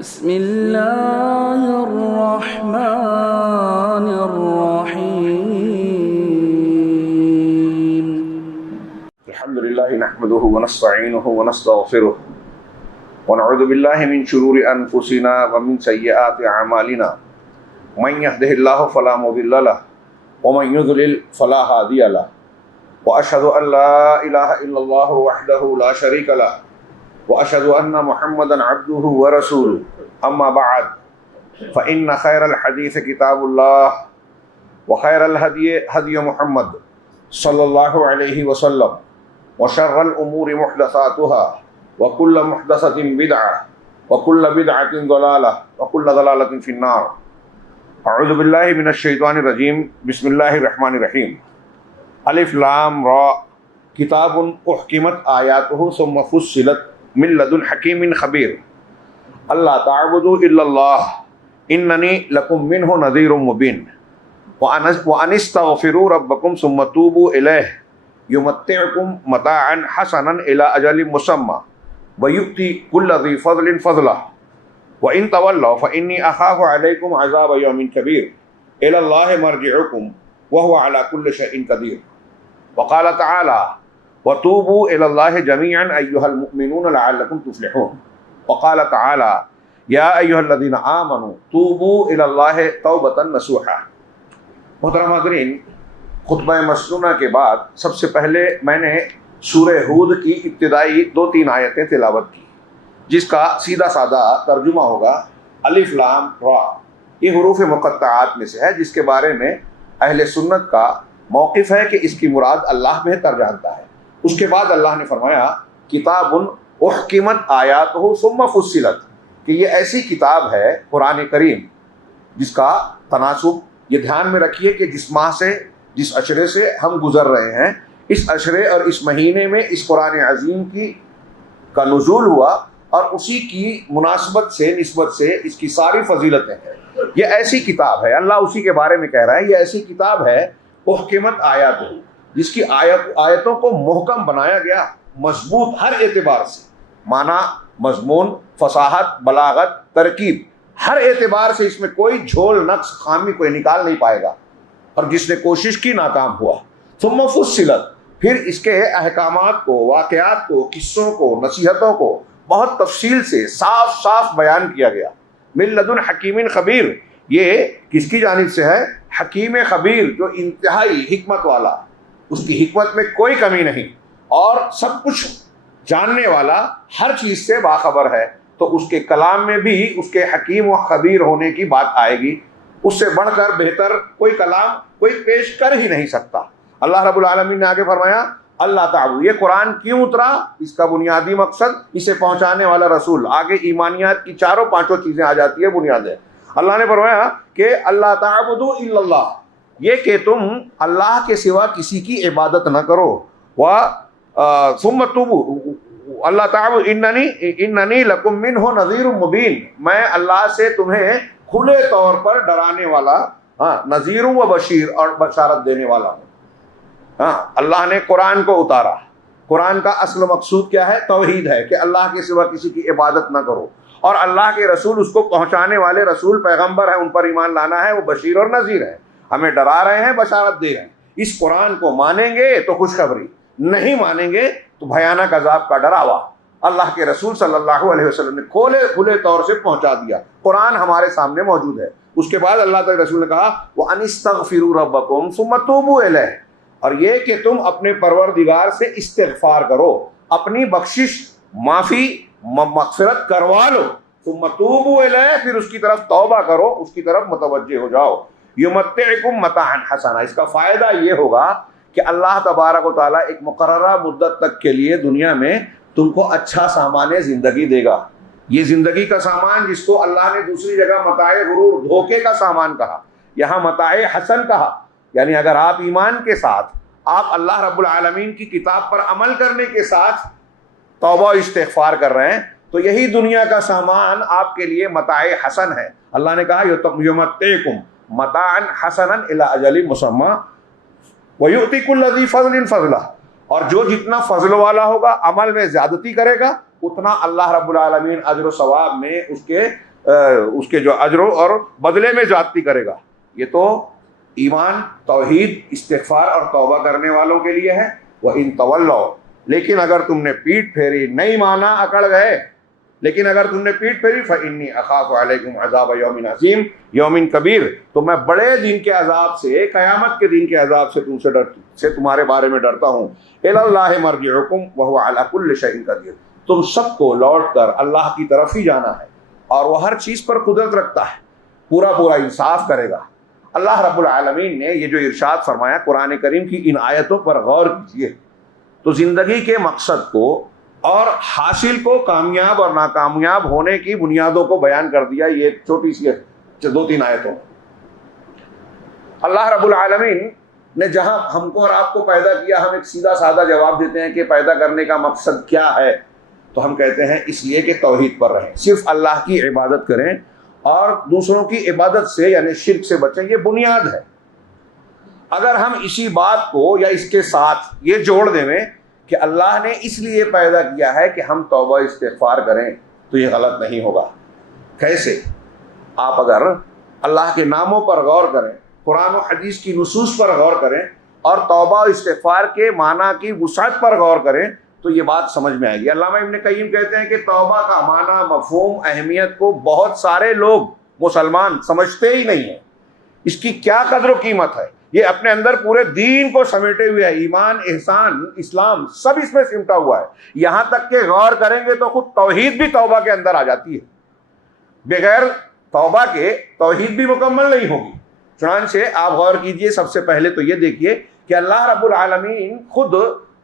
بسم اللہ الرحمن الرحیم الحمد لله نحمده ونستعينه ونستغفره ونعوذ بالله من شرور أنفسنا ومن سيئات أعمالنا من يهده الله فلا مضل له ومن يضلل فلا هادي له وأشهد أن لا إله إلا الله وحده لا شريك له وأشهد أن محمدا عبده ورسوله أما بعد فإن خير الحديث كتاب الله وخير الهدي هدي محمد صلى الله عليه وسلم وشر الأمور محدثاتها وكل محدثة بدعة وكل بدعة ضلالة وكل ضلالة في النار. أعوذ بالله من الشيطان الرجيم. بسم الله الرحمن الرحيم. الف لام را کتاب احکمت آیاته ثم فصلت من لدن حکیم خبیر اللہ تعبدوا الا اللہ اننی لکم منہ نذیر مبین وان استغفروا ربکم ثم توبوا الیہ یمتعکم متاعا حسنا الی اجل مسمى ویؤتی کل ذی فضل فضلہ وان تولوا فانی اخاف علیکم عذاب یوم کبیر الی اللہ مرجعکم وهو على كل شيء قدیر. وقال تعالی وتوبوا الى الله جميعا ايها المؤمنون لعلكم تفلحون. وقال تعالى يا ايها الذين امنوا توبوا الى الله توبة نصوحا. محترم حاضرین، خطبہ مسنونہ کے بعد سب سے پہلے میں نے سورہ ہود کی ابتدائی 2-3 آیتیں تلاوت کی، جس کا سیدھا سادہ ترجمہ ہوگا الف لام را. یہ حروف مقطعات میں سے ہے، جس کے بارے میں اہل سنت کا موقف ہے کہ اس کی مراد اللہ بہتر جانتا ہے. اس کے بعد اللہ نے فرمایا کتاب احکمت آیاتہ ثم فصلت، کہ یہ ایسی کتاب ہے قرآن کریم جس کا تناسب یہ دھیان میں رکھیے کہ جس ماہ سے، جس عشرے سے ہم گزر رہے ہیں، اس عشرے اور اس مہینے میں اس قرآن عظیم کا نزول ہوا اور اسی کی مناسبت سے، نسبت سے اس کی ساری فضیلتیں ہیں. یہ ایسی کتاب ہے، اللہ اسی کے بارے میں کہہ رہا ہے، یہ ایسی کتاب ہے احکمت آیاتہ، جس کی آیتوں کو محکم بنایا گیا، مضبوط ہر اعتبار سے، معنی، مضمون، فصاحت، بلاغت، ترکیب، ہر اعتبار سے اس میں کوئی جھول، نقص، خامی کوئی نکال نہیں پائے گا، اور جس نے کوشش کی ناکام ہوا. ثم فصلت، پھر اس کے احکامات کو، واقعات کو، قصوں کو، نصیحتوں کو بہت تفصیل سے صاف صاف بیان کیا گیا. من لدن حکیم خبیر، یہ کس کی جانب سے ہے؟ حکیم خبیر، جو انتہائی حکمت والا، اس کی حکمت میں کوئی کمی نہیں اور سب کچھ جاننے والا، ہر چیز سے باخبر ہے. تو اس کے کلام میں بھی اس کے حکیم و خبیر ہونے کی بات آئے گی. اس سے بڑھ کر بہتر کوئی کلام کوئی پیش کر ہی نہیں سکتا. اللہ رب العالمین نے آگے فرمایا اللہ تعبد. یہ قرآن کیوں اترا؟ اس کا بنیادی مقصد اسے پہنچانے والا رسول. آگے ایمانیات کی 4-5 چیزیں آ جاتی ہے، بنیادیں. اللہ نے فرمایا کہ اللہ تعبدوا الا اللہ، یہ کہ تم اللہ کے سوا کسی کی عبادت نہ کرو. ثم توبوا اللہ تعبد اننی لکم منہ نذیر مبین، میں اللہ سے تمہیں کھلے طور پر ڈرانے والا، نذیر و بشیر، اور بشارت دینے والا ہوں. اللہ نے قرآن کو اتارا. قرآن کا اصل مقصود کیا ہے؟ توحید ہے، کہ اللہ کے سوا کسی کی عبادت نہ کرو. اور اللہ کے رسول، اس کو پہنچانے والے رسول، پیغمبر ہیں، ان پر ایمان لانا ہے. وہ بشیر اور نذیر ہیں، ہمیں ڈرا رہے ہیں، بشارت دے رہے ہیں. اس قرآن کو مانیں گے تو خوشخبری، نہیں مانیں گے تو بھیانک عذاب کا ڈراوا. اللہ کے رسول صلی اللہ علیہ وسلم نے کھلے طور سے پہنچا دیا. قرآن ہمارے سامنے موجود ہے. اس کے بعد اللہ تعالی رسول نے کہا وَأَنِ اسْتَغْفِرُوا رَبَّكُمْ ثُمَّ تُوبُوا إِلَيْهِ، اور یہ کہ تم اپنے پروردگار سے استغفار کرو، اپنی بخشش، معافی، مغفرت کروا لو. ثُمَّ تُوبُوا إِلَيْهِ، پھر اس کی طرف توبہ کرو، اس کی طرف متوجہ ہو جاؤ. یمتعکم متاعا حسنا، اس کا فائدہ یہ ہوگا کہ اللہ تبارک و تعالیٰ ایک مقررہ مدت تک کے لیے دنیا میں تم کو اچھا سامان زندگی دے گا. یہ زندگی کا سامان جس کو اللہ نے دوسری جگہ متاع غرور، دھوکے کا سامان کہا، یہاں متاع حسن کہا. یعنی اگر آپ ایمان کے ساتھ، آپ اللہ رب العالمین کی کتاب پر عمل کرنے کے ساتھ توبہ و استغفار کر رہے ہیں، تو یہی دنیا کا سامان آپ کے لیے متاع حسن ہے. اللہ نے کہا یمتعکم متاعا حسنا الی اجل مسمى ویؤتی کل ذی فضل فضلہ، اور جو جتنا فضل والا ہوگا، عمل میں زیادتی کرے گا، اتنا اللہ رب العالمین اجر و ثواب میں اس کے اس کے جو اجر اور بدلے میں زیادتی کرے گا. یہ تو ایمان، توحید، استغفار اور توبہ کرنے والوں کے لیے ہے. وَإِن تَوَلَّوْا، لیکن اگر تم نے پیٹ پھیری، نہیں مانا، اکڑ گئے، لیکن اگر تم نے پیٹ پھیری فَإِنِّي أَخَافُ عَلَيْكُمْ عَذَابَ يَوْمٍ عَظِيمٍ یوم کبیر، تو میں بڑے دن کے عذاب سے، قیامت کے دن کے عذاب سے تمہارے بارے میں ڈرتا ہوں. إِلَى اللَّهِ مَرْجِعُكُمْ وَهُوَ عَلَى كُلِّ شَيْءٍ قَدِيرٌ، تم سب کو لوٹ کر اللہ کی طرف ہی جانا ہے اور وہ ہر چیز پر قدرت رکھتا ہے، پورا انصاف کرے گا. اللہ رب العالمین نے یہ جو ارشاد فرمایا قرآن کریم کی ان آیتوں پر غور کیجیے تو زندگی کے مقصد کو اور حاصل کو، کامیاب اور ناکامیاب ہونے کی بنیادوں کو بیان کر دیا یہ چھوٹی سی 2-3 آیتوں. اللہ رب العالمین نے جہاں ہم کو اور آپ کو پیدا کیا، ہم ایک سیدھا سادہ جواب دیتے ہیں کہ پیدا کرنے کا مقصد کیا ہے، تو ہم کہتے ہیں اس لیے کہ توحید پر رہیں، صرف اللہ کی عبادت کریں اور دوسروں کی عبادت سے یعنی شرک سے بچیں. یہ بنیاد ہے. اگر ہم اسی بات کو یا اس کے ساتھ یہ جوڑ دیں کہ اللہ نے اس لیے پیدا کیا ہے کہ ہم توبہ استغفار کریں، تو یہ غلط نہیں ہوگا. کیسے؟ آپ اگر اللہ کے ناموں پر غور کریں، قرآن و حدیث کی نصوص پر غور کریں اور توبہ و استغفار کے معنی کی وسعت پر غور کریں تو یہ بات سمجھ میں آئے گی. علامہ ابن قیم کہتے ہیں کہ توبہ کا معنی، مفہوم، اہمیت کو بہت سارے لوگ مسلمان سمجھتے ہی نہیں ہیں. اس کی کیا قدر و قیمت ہے، یہ اپنے اندر پورے دین کو سمیٹے ہوئے ہے، ایمان، احسان، اسلام سب اس میں سمٹا ہوا ہے. یہاں تک کہ غور کریں گے تو خود توحید بھی توبہ کے اندر آ جاتی ہے. بغیر توبہ کے توحید بھی مکمل نہیں ہوگی. چنانچہ آپ غور کیجئے، سب سے پہلے تو یہ دیکھیے کہ اللہ رب العالمین خود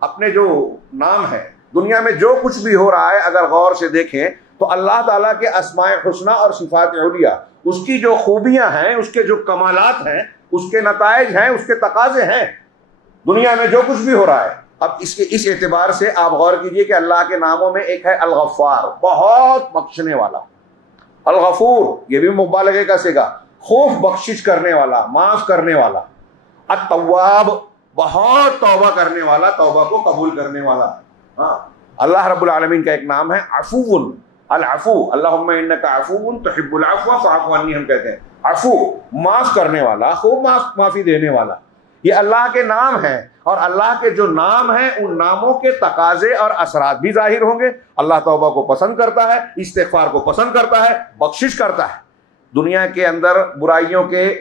اپنے جو نام ہے، دنیا میں جو کچھ بھی ہو رہا ہے اگر غور سے دیکھیں تو اللہ تعالیٰ کے اسماء حسنی اور صفات علیہ، اس کی جو خوبیاں ہیں، اس کے جو کمالات ہیں، اس کے نتائج ہیں، اس کے تقاضے ہیں، دنیا میں جو کچھ بھی ہو رہا ہے. اب اس اعتبار سے آپ غور کیجئے کہ اللہ کے ناموں میں ایک ہے الغفار، بہت بخشنے والا. الغفور یہ بھی مبالغے کا صیغہ، خوف بخشش کرنے والا، معاف کرنے والا. التواب بہت توبہ کرنے والا، توبہ کو قبول کرنے والا. ہاں، اللہ رب العالمین کا ایک نام ہے عفو، العفو، اللہم انک عفو تحب العفو فاعف عنی، ہم کہتے ہیں عفو، معاف کرنے والا، خوب معافی دینے والا. یہ اللہ کے نام ہیں اور اللہ کے جو نام ہیں ان ناموں کے تقاضے اور اثرات بھی ظاہر ہوں گے. اللہ توبہ کو پسند کرتا ہے، استغفار کو پسند کرتا ہے، بخشش کرتا ہے. دنیا کے اندر برائیوں کے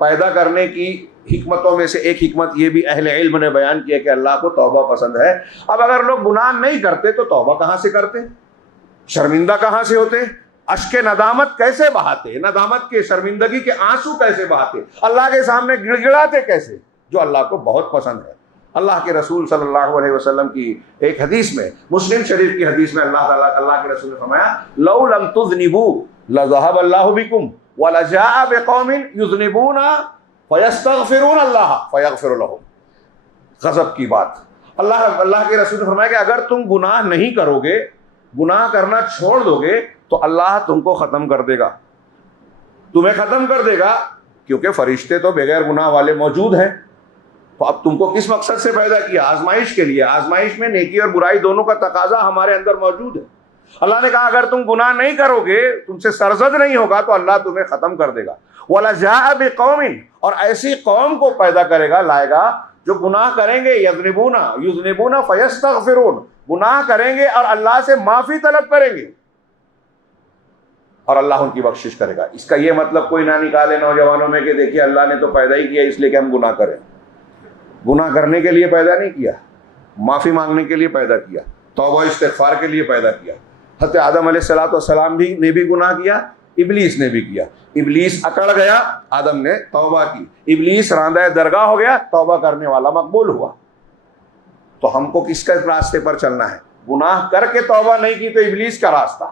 پیدا کرنے کی حکمتوں میں سے ایک حکمت یہ بھی اہل علم نے بیان کیا کہ اللہ کو توبہ پسند ہے. اب اگر لوگ گناہ نہیں کرتے تو توبہ کہاں سے کرتے، شرمندہ کہاں سے ہوتے، اشک ندامت کیسے بہاتے، ندامت کے، شرمندگی کے آنسو کیسے بہاتے، اللہ کے سامنے گڑ گڑاتے کیسے، جو اللہ کو بہت پسند ہے. اللہ کے رسول صلی اللہ علیہ وسلم کی ایک حدیث میں، مسلم شریف کی حدیث میں اللہ کے رسول نے فرمایا لو لم تذنبوا لذهب اللہ بکم ولجاء بقوم یذنبون فیستغفرون اللہ فیغفر لهم. غضب کی بات. اللہ کے رسول نے فرمایا کہ اگر تم گناہ نہیں کرو گے، گناہ کرنا چھوڑ دو گے تو اللہ تم کو ختم کر دے گا، تمہیں ختم کر دے گا، کیونکہ فرشتے تو بغیر گناہ والے موجود ہیں. تو اب تم کو کس مقصد سے پیدا کیا؟ آزمائش کے لیے. آزمائش میں نیکی اور برائی دونوں کا تقاضا ہمارے اندر موجود ہے. اللہ نے کہا اگر تم گناہ نہیں کرو گے، تم سے سرزد نہیں ہوگا تو اللہ تمہیں ختم کر دے گا. وَلَجَاءَ بِقَوْمٍ، اور ایسی قوم کو پیدا کرے گا، لائے گا جو گناہ کریں گے، یذنبون فیستغفرون، گناہ کریں گے اور اللہ سے معافی طلب کریں گے اور اللہ ان کی بخشش کرے گا. اس کا یہ مطلب کوئی نہ نکالے نوجوانوں میں کہ دیکھیے اللہ نے تو پیدا ہی کیا اس لیے کہ ہم گناہ کریں. گناہ کرنے کے لیے پیدا نہیں کیا، معافی مانگنے کے لیے پیدا کیا، توبہ استغفار کے لیے پیدا کیا. حضرت آدم علیہ السلام نے بھی گناہ کیا، ابلیس نے بھی کیا. ابلیس اکڑ گیا، آدم نے توبہ کی. ابلیس راندہ درگاہ ہو گیا، توبہ کرنے والا مقبول ہوا. تو ہم کو کس کے راستے پر چلنا ہے؟ گناہ کر کے توبہ نہیں کی تو ابلیس کا راستہ.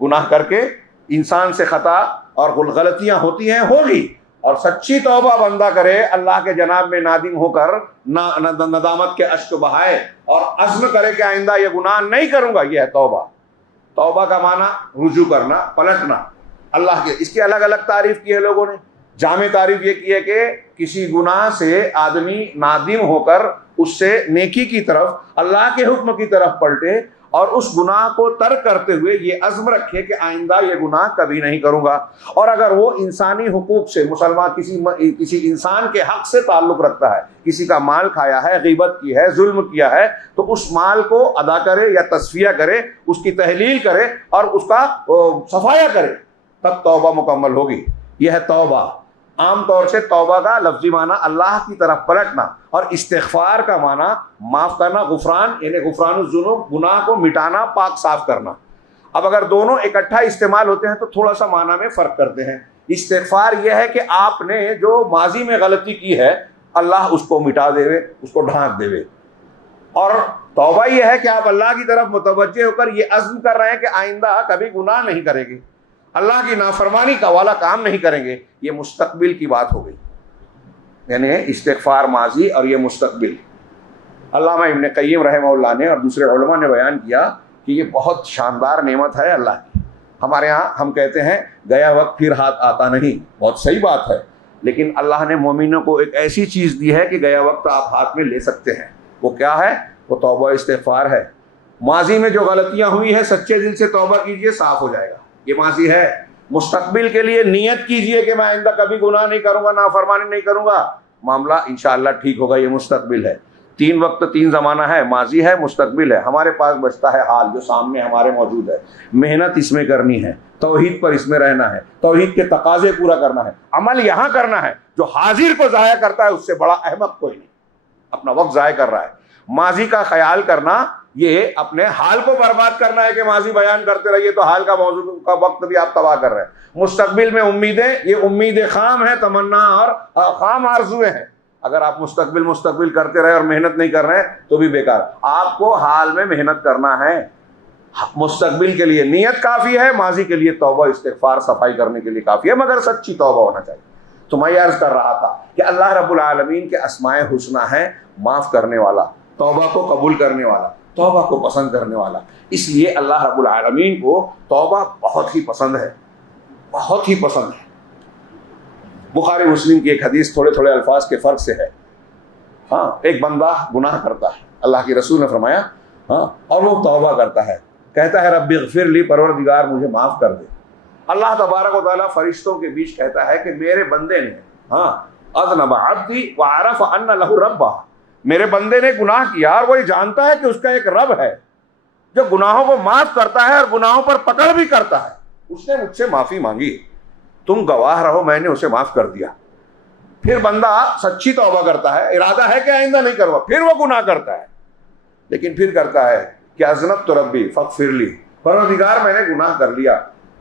گناہ کر کے انسان سے خطا اور غلطیاں ہوتی ہیں، ہوگی، اور سچی توبہ بندہ کرے، اللہ کے جناب میں نادم ہو کر ندامت کے اشک بہائے اور عزم کرے کہ آئندہ یہ گناہ نہیں کروں گا. یہ ہے توبہ. توبہ کا معنی رجوع کرنا، پلٹنا. اللہ کے اس کی الگ الگ تعریف کی ہے لوگوں نے. جامع تعریف یہ کی ہے کہ کسی گناہ سے آدمی نادم ہو کر اس سے نیکی کی طرف، اللہ کے حکم کی طرف پلٹے اور اس گناہ کو ترک کرتے ہوئے یہ عزم رکھے کہ آئندہ یہ گناہ کبھی نہیں کروں گا۔ اور اگر وہ انسانی حقوق سے، مسلمان کسی انسان کے حق سے تعلق رکھتا ہے، کسی کا مال کھایا ہے، غیبت کی ہے، ظلم کیا ہے، تو اس مال کو ادا کرے یا تصفیہ کرے، اس کی تحلیل کرے اور اس کا صفایا کرے، تب توبہ مکمل ہوگی۔ یہ ہے توبہ۔ عام طور سے توبہ کا لفظی معنی اللہ کی طرف پلٹنا، اور استغفار کا معنی معاف کرنا، غفران یعنی غفران الذنوب، گناہ کو مٹانا، پاک صاف کرنا۔ اب اگر دونوں اکٹھا استعمال ہوتے ہیں تو تھوڑا سا معنی میں فرق کرتے ہیں۔ استغفار یہ ہے کہ آپ نے جو ماضی میں غلطی کی ہے اللہ اس کو مٹا دے، اس کو ڈھانک دے، اور توبہ یہ ہے کہ آپ اللہ کی طرف متوجہ ہو کر یہ عزم کر رہے ہیں کہ آئندہ کبھی گناہ نہیں کریں گے، اللہ کی نافرمانی کا والا کام نہیں کریں گے۔ یہ مستقبل کی بات ہو گئی، یعنی استغفار ماضی اور یہ مستقبل۔ علامہ ابن قیم رحمہ اللہ نے اور دوسرے علماء نے بیان کیا کہ یہ بہت شاندار نعمت ہے اللہ کی۔ ہمارے ہاں ہم کہتے ہیں گیا وقت پھر ہاتھ آتا نہیں، بہت صحیح بات ہے، لیکن اللہ نے مومنوں کو ایک ایسی چیز دی ہے کہ گیا وقت آپ ہاتھ میں لے سکتے ہیں۔ وہ کیا ہے؟ وہ توبہ استغفار ہے۔ ماضی میں جو غلطیاں ہوئی ہیں سچے دل سے توبہ کیجئے، صاف ہو جائے گا، یہ ماضی ہے۔ مستقبل کے لیے نیت کیجئے کہ میں آئندہ کبھی گناہ نہیں کروں گا، نافرمانی نہیں کروں گا، معاملہ انشاءاللہ ٹھیک ہوگا، یہ مستقبل ہے۔ 3 وقت 3 زمانہ ہے، ماضی ہے، مستقبل ہے۔ ہمارے پاس بچتا ہے حال جو سامنے ہمارے موجود ہے، محنت اس میں کرنی ہے، توحید پر اس میں رہنا ہے، توحید کے تقاضے پورا کرنا ہے، عمل یہاں کرنا ہے۔ جو حاضر کو ضائع کرتا ہے اس سے بڑا احمق کوئی نہیں، اپنا وقت ضائع کر رہا ہے۔ ماضی کا خیال کرنا یہ اپنے حال کو برباد کرنا ہے کہ ماضی بیان کرتے رہیے تو حال کا موضوع کا وقت بھی آپ تباہ کر رہے ہیں۔ مستقبل میں امیدیں، یہ امیدیں خام ہیں، تمنا اور خام آرزویں ہیں۔ اگر آپ مستقبل کرتے رہے اور محنت نہیں کر رہے ہیں تو بھی بیکار۔ آپ کو حال میں محنت کرنا ہے، مستقبل کے لیے نیت کافی ہے، ماضی کے لیے توبہ استغفار صفائی کرنے کے لیے کافی ہے، مگر سچی توبہ ہونا چاہیے۔ تو میں یہ عرض کر رہا تھا کہ اللہ رب العالمین کے اسماء حسنی ہے معاف کرنے والا، توبہ کو قبول کرنے والا، توبہ کو پسند کرنے والا۔ اس لیے اللہ رب العالمین کو توبہ بہت ہی پسند ہے، بہت ہی پسند ہے۔ بخاری مسلم کی ایک حدیث تھوڑے تھوڑے الفاظ کے فرق سے ہے۔ ہاں، ایک بندہ گناہ کرتا ہے، اللہ کی رسول نے فرمایا، ہاں، اور وہ توبہ کرتا ہے، کہتا ہے رب اغفر لی، پروردگار مجھے معاف کر دے۔ اللہ تبارک و تعالیٰ فرشتوں کے بیچ کہتا ہے کہ میرے بندے نے، ہاں، اذنب عبدی وعرف ان لہ ربہ، میرے بندے نے گناہ کیا اور وہ یہ جانتا ہے کہ اس کا ایک رب ہے جو گناہوں کو معاف کرتا ہے اور گناہوں پر پکڑ بھی کرتا ہے۔ اس نے مجھ سے معافی مانگی، تم گواہ رہو، میں نے اسے معاف کر دیا۔ پھر بندہ سچی توبہ کرتا ہے، ارادہ ہے کہ آئندہ نہیں کروں گا، پھر وہ گناہ کرتا ہے، لیکن پھر کرتا ہے کہ اذنبت ربی فاغفر لی، پروردگار میں نے گناہ کر لیا،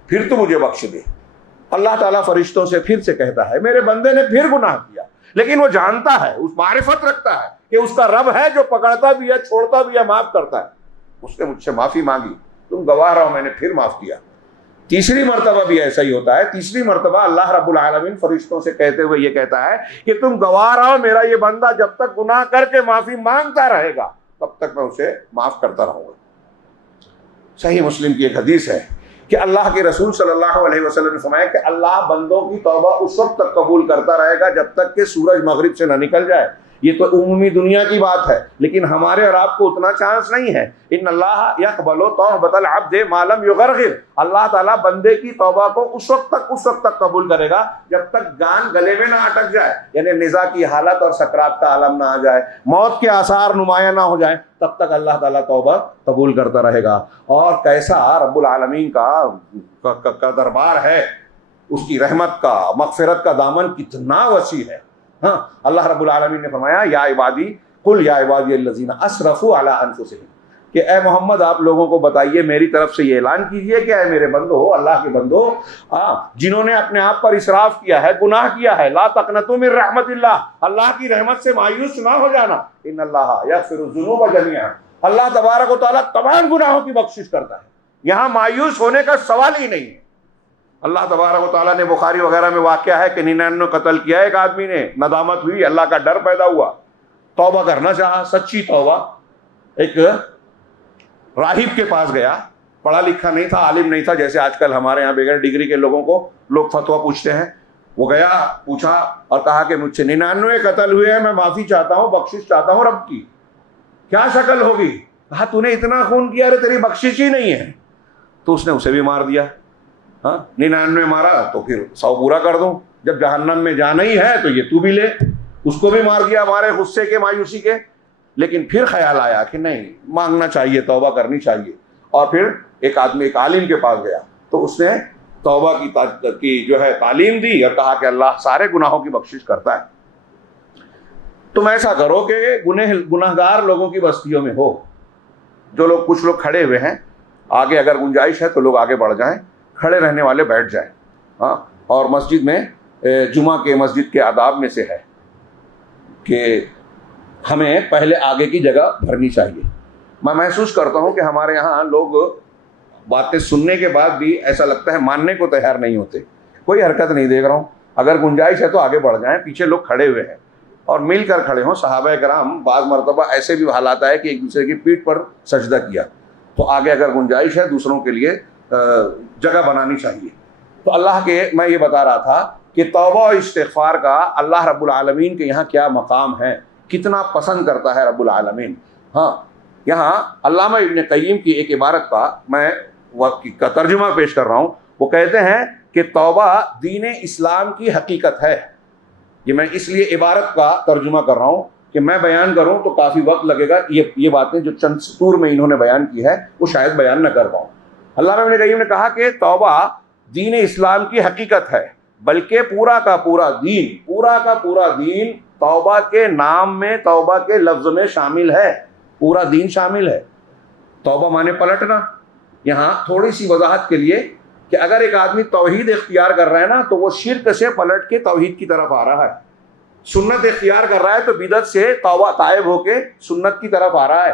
پھر تو مجھے بخش دے۔ اللہ تعالیٰ فرشتوں سے پھر سے کہتا ہے میرے بندے نے پھر گناہ کیا، لیکن وہ جانتا ہے، اس معرفت رکھتا ہے کہ اس کا رب ہے جو پکڑتا بھی ہے، چھوڑتا بھی ہے، معاف کرتا ہے۔ اس نے مجھ سے معافی مانگی، تم گواہ رہو، میں نے پھر معاف کیا۔ تیسری مرتبہ بھی ایسا ہی ہوتا ہے۔ تیسری مرتبہ اللہ رب العالمین فرشتوں سے کہتے ہوئے یہ کہتا ہے کہ تم گواہ رہو، میرا یہ بندہ جب تک گناہ کر کے معافی مانگتا رہے گا تب تک میں اسے معاف کرتا رہوں گا۔ صحیح مسلم کی ایک حدیث ہے کہ اللہ کے رسول صلی اللہ علیہ وسلم نے فرمایا کہ اللہ بندوں کی توبہ اس وقت تک قبول کرتا رہے گا جب تک کہ سورج مغرب سے نہ نکل جائے۔ یہ تو عمومی دنیا کی بات ہے، لیکن ہمارے اور آپ کو اتنا چانس نہیں ہے۔ ان اللہ یقبل توبۃ العبد ما لم یغرغر، اللہ تعالیٰ بندے کی توبہ کو اس وقت تک قبول کرے گا جب تک جان گلے میں نہ اٹک جائے، یعنی نزا کی حالت اور سکرات کا عالم نہ آ جائے، موت کے آثار نمایاں نہ ہو جائیں، تب تک اللہ تعالیٰ توبہ قبول کرتا رہے گا۔ اور کیسا رب العالمین کا دربار ہے، اس کی رحمت کا، مغفرت کا دامن کتنا وسیع ہے۔ ہاں، اللہ رب العالمین نے فرمایا یا عبادی قل یا عبادی الذین اسرفوا علی انفسہم، کہ اے محمد آپ لوگوں کو بتائیے، میری طرف سے یہ اعلان کیجئے کہ اے میرے بندو، اللہ کے بندو، جنہوں نے اپنے آپ پر اسراف کیا ہے، گناہ کیا ہے، لا تقنطوا من رحمت اللہ، اللہ کی رحمت سے مایوس نہ ہو جانا، ان اللہ یغفر الذنوب جميعا، اللہ تبارک و تعالیٰ تمام گناہوں کی بخشش کرتا ہے، یہاں مایوس ہونے کا سوال ہی نہیں ہے۔ اللہ تبارک و تعالیٰ نے بخاری وغیرہ میں واقعہ ہے کہ 99 قتل کیا ایک آدمی نے، ندامت ہوئی، اللہ کا ڈر پیدا ہوا، توبہ کرنا چاہا، سچی توبہ۔ ایک راہب کے پاس گیا، پڑھا لکھا نہیں تھا، عالم نہیں تھا، جیسے آج کل ہمارے ہاں بغیر ڈگری کے لوگوں کو لوگ فتویٰ پوچھتے ہیں۔ وہ گیا پوچھا اور کہا کہ مجھ سے 99 قتل ہوئے ہیں, میں معافی چاہتا ہوں, بخشش چاہتا ہوں رب کی. کیا شکل ہوگی؟ کہا تو نے اتنا خون کیا, ارے تیری بخشش ہی نہیں ہے. تو اس نے اسے بھی مار دیا. ہاں 99 مارا تو پھر 100 پورا کر دوں, جب جہنم میں جانا ہی ہے تو یہ تو بھی لے. اس کو بھی مار دیا ہمارے غصے کے, مایوسی کے. لیکن پھر خیال آیا کہ نہیں, مانگنا چاہیے, توبہ کرنی چاہیے. اور پھر ایک آدمی ایک عالم کے پاس گیا تو اس نے توبہ کی جو ہے تعلیم دی اور کہا کہ اللہ سارے گناہوں کی بخشش کرتا ہے. تم ایسا کرو کہ گناہگار لوگوں کی بستیوں میں ہو, جو لوگ کچھ لوگ کھڑے ہوئے ہیں آگے, اگر گنجائش ہے تو لوگ آگے بڑھ جائیں, کھڑے رہنے والے بیٹھ جائیں. ہاں, اور مسجد میں جمعہ کے مسجد کے آداب میں سے ہے کہ ہمیں پہلے آگے کی جگہ بھرنی چاہیے. میں محسوس کرتا ہوں کہ ہمارے یہاں لوگ باتیں سننے کے بعد بھی ایسا لگتا ہے ماننے کو تیار نہیں ہوتے. کوئی حرکت نہیں دیکھ رہا ہوں, اگر گنجائش ہے تو آگے بڑھ جائیں. پیچھے لوگ کھڑے ہوئے ہیں اور مل کر کھڑے ہوں. صحابہ کرام بعض مرتبہ ایسے بھی حالات آئے کہ ایک دوسرے کی پیٹھ پر سجدہ کیا. تو آگے اگر گنجائش ہے دوسروں کے لیے جگہ بنانی چاہیے. تو اللہ کے میں یہ بتا رہا تھا کہ توبہ و استغفار کا اللہ رب العالمین کے یہاں کیا مقام ہے, کتنا پسند کرتا ہے رب العالمین. ہاں, یہاں علامہ ابن قیم کی ایک عبارت کا میں کا ترجمہ پیش کر رہا ہوں. وہ کہتے ہیں کہ توبہ دین اسلام کی حقیقت ہے. یہ میں اس لیے عبارت کا ترجمہ کر رہا ہوں کہ میں بیان کروں تو کافی وقت لگے گا. یہ باتیں جو چند سطور میں انہوں نے بیان کی ہے وہ شاید بیان نہ کر پاؤں. علامہ ابن قیم نے کہا کہ توبہ دین اسلام کی حقیقت ہے, بلکہ پورا کا پورا دین توبہ کے نام میں, توبہ کے لفظ میں شامل ہے. پورا دین شامل ہے. توبہ مانے پلٹنا. یہاں تھوڑی سی وضاحت کے لیے کہ اگر ایک آدمی توحید اختیار کر رہا ہے نا تو وہ شرک سے پلٹ کے توحید کی طرف آ رہا ہے. سنت اختیار کر رہا ہے تو بدعت سے توبہ تائب ہو کے سنت کی طرف آ رہا ہے.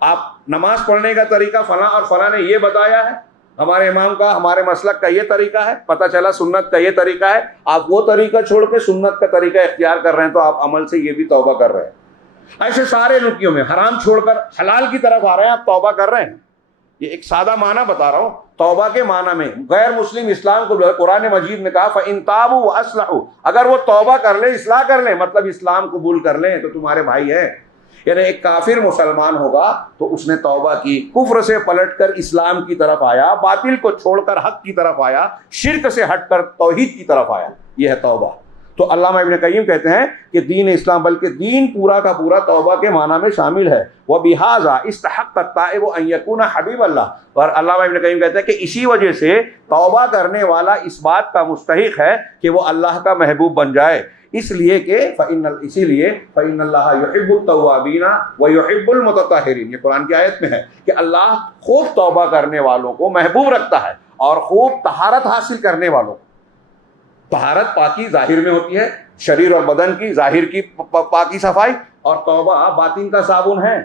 آپ نماز پڑھنے کا طریقہ فلاں اور فلاں نے یہ بتایا ہے, ہمارے امام کا, ہمارے مسلک کا یہ طریقہ ہے, پتہ چلا سنت کا یہ طریقہ ہے, آپ وہ طریقہ چھوڑ کے سنت کا طریقہ اختیار کر رہے ہیں تو آپ عمل سے یہ بھی توبہ کر رہے ہیں. ایسے سارے نکیوں میں حرام چھوڑ کر حلال کی طرف آ رہے ہیں, آپ توبہ کر رہے ہیں. یہ ایک سادہ معنی بتا رہا ہوں. توبہ کے معنی میں غیر مسلم اسلام کو قرآن مجید میں کہا فَإِن تَابُوا وَأَصْلَحُوا, اگر وہ توبہ کر لیں, اصلاح کر لیں, مطلب اسلام قبول کر لیں تو تمہارے بھائی ہیں. یعنی ایک کافر مسلمان ہوگا تو اس نے توبہ کی, کفر سے پلٹ کر اسلام کی طرف آیا, باطل کو چھوڑ کر حق کی طرف آیا, شرک سے ہٹ کر توحید کی طرف آیا. یہ ہے توبہ. تو علامہ ابن قیم کہتے ہیں کہ دین اسلام بلکہ دین پورا کا پورا توبہ کے معنی میں شامل ہے. وَبِهَذَا اسْتَحَقَّ التَّائِبُ أَن يَكُونَ حَبِيبَ اللَّهِ, اور علامہ ابن قیم کہتے ہیں کہ اسی وجہ سے توبہ کرنے والا اس بات کا مستحق ہے کہ وہ اللہ کا محبوب بن جائے. اس لیے کہ فَإِنَّ اللَّهَ يُحِبُّ التَّوَّابِينَ وَيُحِبُّ الْمُتَطَّهِرِينَ. یہ قرآن کی آیت میں ہے کہ اللہ خوب توبہ کرنے والوں کو محبوب رکھتا ہے اور خوب طہارت حاصل کرنے والوں کو. طہارت پاکی ظاہر میں ہوتی ہے, شریر اور بدن کی ظاہر کی پاکی صفائی, اور توبہ باطن کا صابن ہے.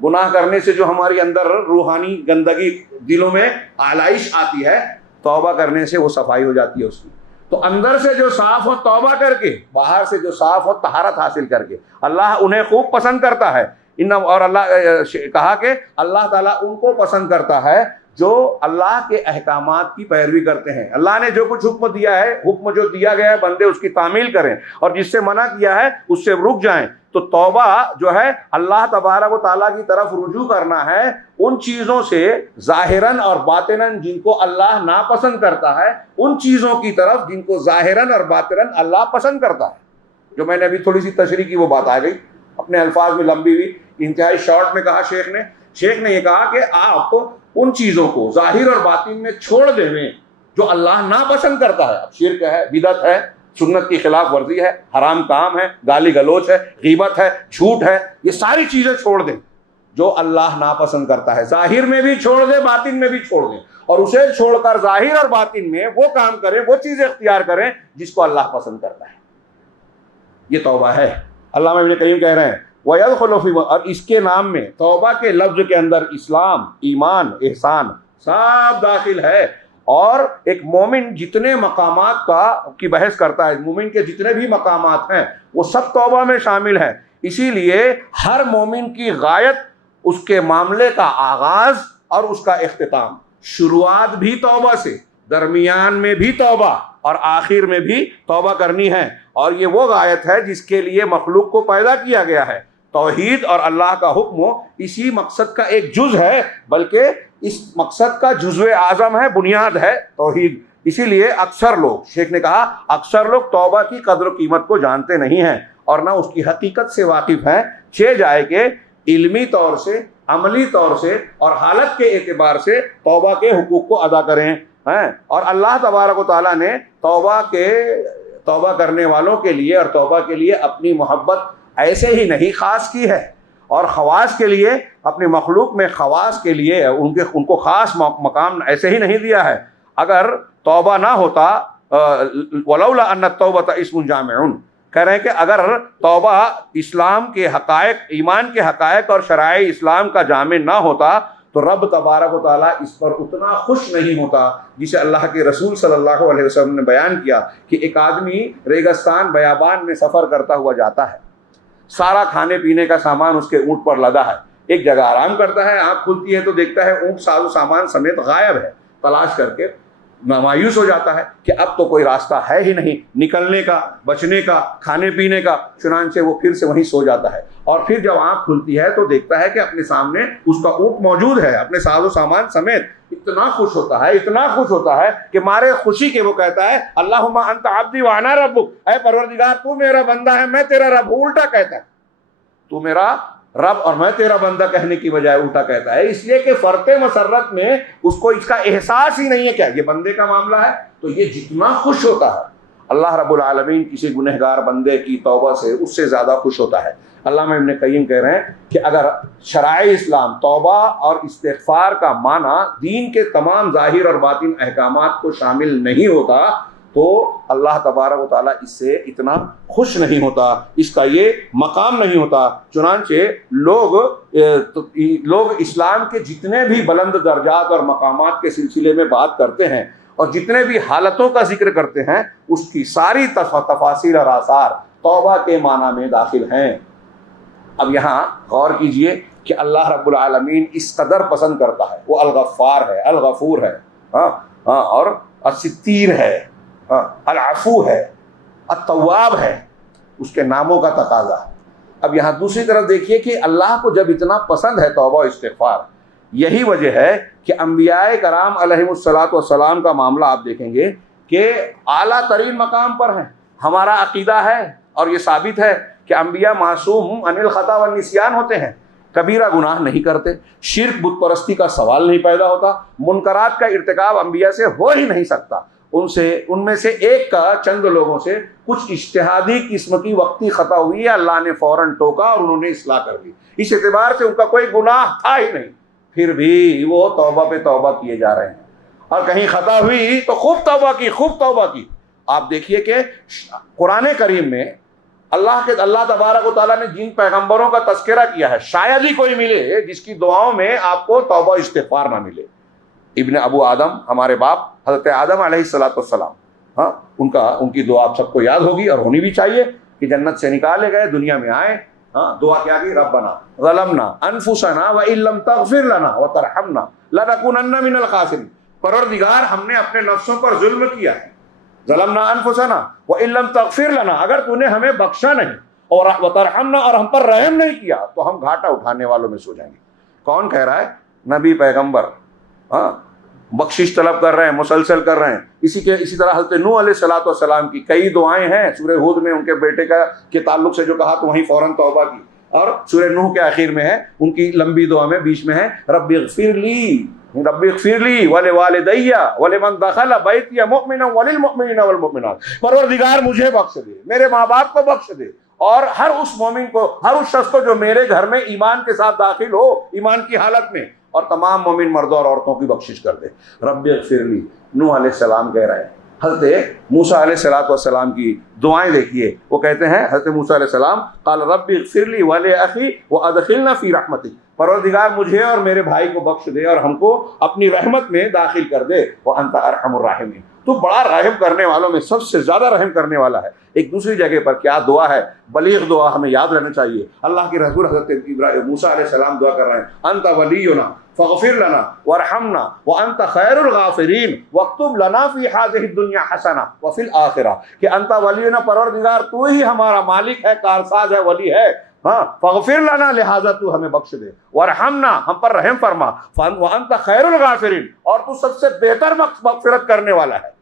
گناہ کرنے سے جو ہماری اندر روحانی گندگی دلوں میں آلائش آتی ہے, توبہ کرنے سے وہ صفائی ہو جاتی ہے اس کی. تو اندر سے جو صاف ہو توبہ کر کے, باہر سے جو صاف ہو طہارت حاصل کر کے, اللہ انہیں خوب پسند کرتا ہے. اور اللہ کہا کہ اللہ تعالیٰ ان کو پسند کرتا ہے جو اللہ کے احکامات کی پیروی کرتے ہیں. اللہ نے جو کچھ حکم دیا ہے, حکم جو دیا گیا ہے بندے اس کی تعمیل کریں, اور جس سے منع کیا ہے اس سے رک جائیں. تو توبہ جو ہے اللہ تبارک و تعالیٰ کی طرف رجوع کرنا ہے ان چیزوں سے ظاہراً اور باطناً جن کو اللہ ناپسند کرتا ہے, ان چیزوں کی طرف جن کو ظاہراً اور باطناً اللہ پسند کرتا ہے. جو میں نے ابھی تھوڑی سی تشریح کی وہ بات آ گئی, اپنے الفاظ میں لمبی ہوئی, انتہائی شارٹ میں کہا شیخ نے یہ کہا کہ آپ ان چیزوں کو ظاہر اور باطن میں چھوڑ دیں جو اللہ ناپسند کرتا ہے. اب شرک ہے, بدعت ہے, سنت کی خلاف ورزی ہے, حرام کام ہے, گالی گلوچ ہے, غیبت ہے, جھوٹ ہے, یہ ساری چیزیں چھوڑ دیں جو اللہ ناپسند کرتا ہے. ظاہر میں بھی چھوڑ دیں, باطن میں بھی چھوڑ دیں, اور اسے چھوڑ کر ظاہر اور باطن میں وہ کام کریں, وہ چیزیں اختیار کریں جس کو اللہ پسند کرتا ہے. یہ توبہ ہے. علامہ ابن قیم کہہ رہے ہیں وَيَدْخُلُ فِي, اور اس کے نام میں توبہ کے لفظ کے اندر اسلام, ایمان, احسان سب داخل ہے. اور ایک مومن جتنے مقامات کی بحث کرتا ہے, مومن کے جتنے بھی مقامات ہیں وہ سب توبہ میں شامل ہیں. اسی لیے ہر مومن کی غایت اس کے معاملے کا آغاز اور اس کا اختتام, شروعات بھی توبہ سے, درمیان میں بھی توبہ اور آخر میں بھی توبہ کرنی ہے. اور یہ وہ غایت ہے جس کے لیے مخلوق کو پیدا کیا گیا ہے. توحید اور اللہ کا حکم اسی مقصد کا ایک جز ہے، بلکہ اس مقصد کا جزو اعظم ہے، بنیاد ہے توحید. اسی لیے اکثر لوگ، شیخ نے کہا اکثر لوگ توبہ کی قدر و قیمت کو جانتے نہیں ہیں اور نہ اس کی حقیقت سے واقف ہیں. چھ جائے کہ علمی طور سے، عملی طور سے اور حالت کے اعتبار سے توبہ کے حقوق کو ادا کریں. اور اللہ تبارک و تعالیٰ نے توبہ کرنے والوں کے لیے اور توبہ کے لیے اپنی محبت ایسے ہی نہیں خاص کی ہے، اور خواص کے لیے اپنی مخلوق میں خواص کے لیے ان کو خاص مقام ایسے ہی نہیں دیا ہے. اگر توبہ نہ ہوتا، ولولا ان التوبۃ اسم جامع، کہہ رہے ہیں کہ اگر توبہ اسلام کے حقائق، ایمان کے حقائق اور شرائع اسلام کا جامع نہ ہوتا تو رب تبارک و تعالیٰ اس پر اتنا خوش نہیں ہوتا جسے اللہ کے رسول صلی اللہ علیہ وسلم نے بیان کیا کہ ایک آدمی ریگستان بیابان میں سفر کرتا ہوا جاتا ہے، سارا کھانے پینے کا سامان اس کے اونٹ پر لدا ہے، ایک جگہ آرام کرتا ہے، آنکھ کھلتی ہے تو دیکھتا ہے اونٹ ساز و سامان سمیت غائب ہے. تلاش کر کے مایوس ہو جاتا ہے کہ اب تو کوئی راستہ ہے ہی نہیں نکلنے کا، بچنے کا، کھانے پینے کا. چنانچہ وہ پھر سے وہیں سو جاتا ہے، اور پھر جب آنکھ کھلتی ہے تو دیکھتا ہے کہ اپنے سامنے اس کا اونٹ موجود ہے اپنے ساز و سامان سمیت. اتنا خوش ہوتا ہے، اتنا خوش ہوتا ہے کہ مارے خوشی کے وہ کہتا ہے اللہم انت عبدی وانا ربک، اے پروردگار تو میرا بندہ ہے میں تیرا رب. الٹا کہتا ہے تو میرا رب اور میں تیرا بندہ کہنے کی بجائے الٹا کہتا ہے، اس لیے کہ فرط مسرت میں اس کو اس کا احساس ہی نہیں ہے کیا یہ بندے کا معاملہ ہے. تو یہ جتنا خوش ہوتا ہے اللہ رب العالمین کسی گنہگار بندے کی توبہ سے اس سے زیادہ خوش ہوتا ہے. علامہ ابن قیم کہہ رہے ہیں کہ اگر شرائع اسلام توبہ اور استغفار کا معنی دین کے تمام ظاہر اور باطن احکامات کو شامل نہیں ہوتا تو اللہ تبارک و تعالیٰ اس سے اتنا خوش نہیں ہوتا، اس کا یہ مقام نہیں ہوتا. چنانچہ لوگ اسلام کے جتنے بھی بلند درجات اور مقامات کے سلسلے میں بات کرتے ہیں اور جتنے بھی حالتوں کا ذکر کرتے ہیں اس کی ساری تفاصیل اور آثار توبہ کے معنی میں داخل ہیں. اب یہاں غور کیجئے کہ اللہ رب العالمین اس قدر پسند کرتا ہے، وہ الغفار ہے، الغفور ہے، اور الستیر ہے، العفو ہے، التواب ہے، اس کے ناموں کا تقاضا ہے. اب یہاں دوسری طرف دیکھیے کہ اللہ کو جب اتنا پسند ہے توبہ و استغفار، یہی وجہ ہے کہ انبیاء کرام علیہم الصلاۃ والسلام کا معاملہ آپ دیکھیں گے کہ اعلیٰ ترین مقام پر ہیں. ہمارا عقیدہ ہے اور یہ ثابت ہے کہ انبیاء معصوم عن الخطا والنسیان ہوتے ہیں، کبیرہ گناہ نہیں کرتے، شرک بت پرستی کا سوال نہیں پیدا ہوتا، منکرات کا ارتکاب انبیاء سے ہو ہی نہیں سکتا. ان میں سے ایک کا چند لوگوں سے کچھ اجتہادی قسم کی وقتی خطا ہوئی ہے، اللہ نے فوراً ٹوکا اور انہوں نے اصلاح کر دی. اس اعتبار سے ان کا کوئی گناہ تھا ہی نہیں، پھر بھی وہ توبہ پہ توبہ کیے جا رہے ہیں. اور کہیں خطا ہوئی تو خوب توبہ کی، خوب توبہ کی. آپ دیکھیے کہ قرآن کریم میں اللہ تبارک و تعالیٰ نے جن پیغمبروں کا تذکرہ کیا ہے شاید ہی کوئی ملے جس کی دعاؤں میں آپ کو توبہ استغفار نہ ملے. ابن ابو آدم، ہمارے باپ حضرت آدم علیہ الصلوۃ والسلام، ان کی دعا آپ سب کو یاد ہوگی اور ہونی بھی چاہیے کہ جنت سے نکالے گئے، دنیا میں آئے، دعا کیا کی؟ ربنا ظلمنا انفسنا وان لم تغفر لنا وترحمنا لنکونن من الخاسرین. پروردگار ہم نے اپنے نفسوں پر ظلم کیا ہے، ظلمنا انفسنا وان لم تغفر لنا، اگر تو نے ہمیں بخشا نہیں اور وترحمنا اور ہم پر رحم نہیں کیا تو ہم گھاٹا اٹھانے والوں میں سو جائیں گے. کون کہہ رہا ہے؟ نبی پیغمبر. بخشش طلب کر رہے ہیں، مسلسل کر رہے ہیں. اسی طرح حضرت نوح علیہ الصلوۃ والسلام کی کئی دعائیں ہیں. سورہ ہود میں ان کے بیٹے کے تعلق سے جو کہا تو وہیں فوراً توبہ کی، اور سورہ نوح کے آخر میں ہے ان کی لمبی دعا میں بیچ میں ہے رب اغفر لی ولوالدی ولمن دخل بیتی مؤمنا وللمؤمنین والمؤمنات. پروردگار مجھے بخش دے، میرے ماں باپ کو بخش دے، اور ہر اس مومن کو، ہر اس شخص کو جو میرے گھر میں ایمان کے ساتھ داخل ہو، ایمان کی حالت میں، اور تمام مومن مردوں اور عورتوں کی بخشش کر دے. رب اغفر لی. نوح علیہ السلام کہہ رہے ہیں. حضرت موسیٰ علیہ الصلوۃ والسلام کی دعائیں دیکھیے، وہ کہتے ہیں حضرت موسیٰ علیہ السلام قال رب اغفر لی ولأخی وادخلنا فی رحمتک، پروردگار مجھے اور میرے بھائی کو بخش دے اور ہم کو اپنی رحمت میں داخل کر دے. وانت ارحم الراحمین، تو بڑا رحم کرنے والوں میں سب سے زیادہ رحم کرنے والا ہے۔ ایک دوسری جگہ پر کیا دعا ہے، بلیغ دعا ہمیں یاد رہنا چاہیے۔ اللہ کے رسول حضرت موسیٰ علیہ السلام دعا کر رہے ہیں، انت ولینا فاغفر لنا وارحمنا وانت خیر الغافرین واکتب لنا فی ہذہ الدنیا حسنہ وفی الآخرہ، کہ انت ولینا، پروردگار تو ہی ہمارا مالک ہے، کارساز ہے، ولی ہے، ہاں، فاغفر لنا، لہذا تو ہمیں بخش دے، وارحمنا، ہم پر رحم فرما، وانت خیر الغافرین، اور تو سب سے بہتر مغفرت کرنے والا ہے،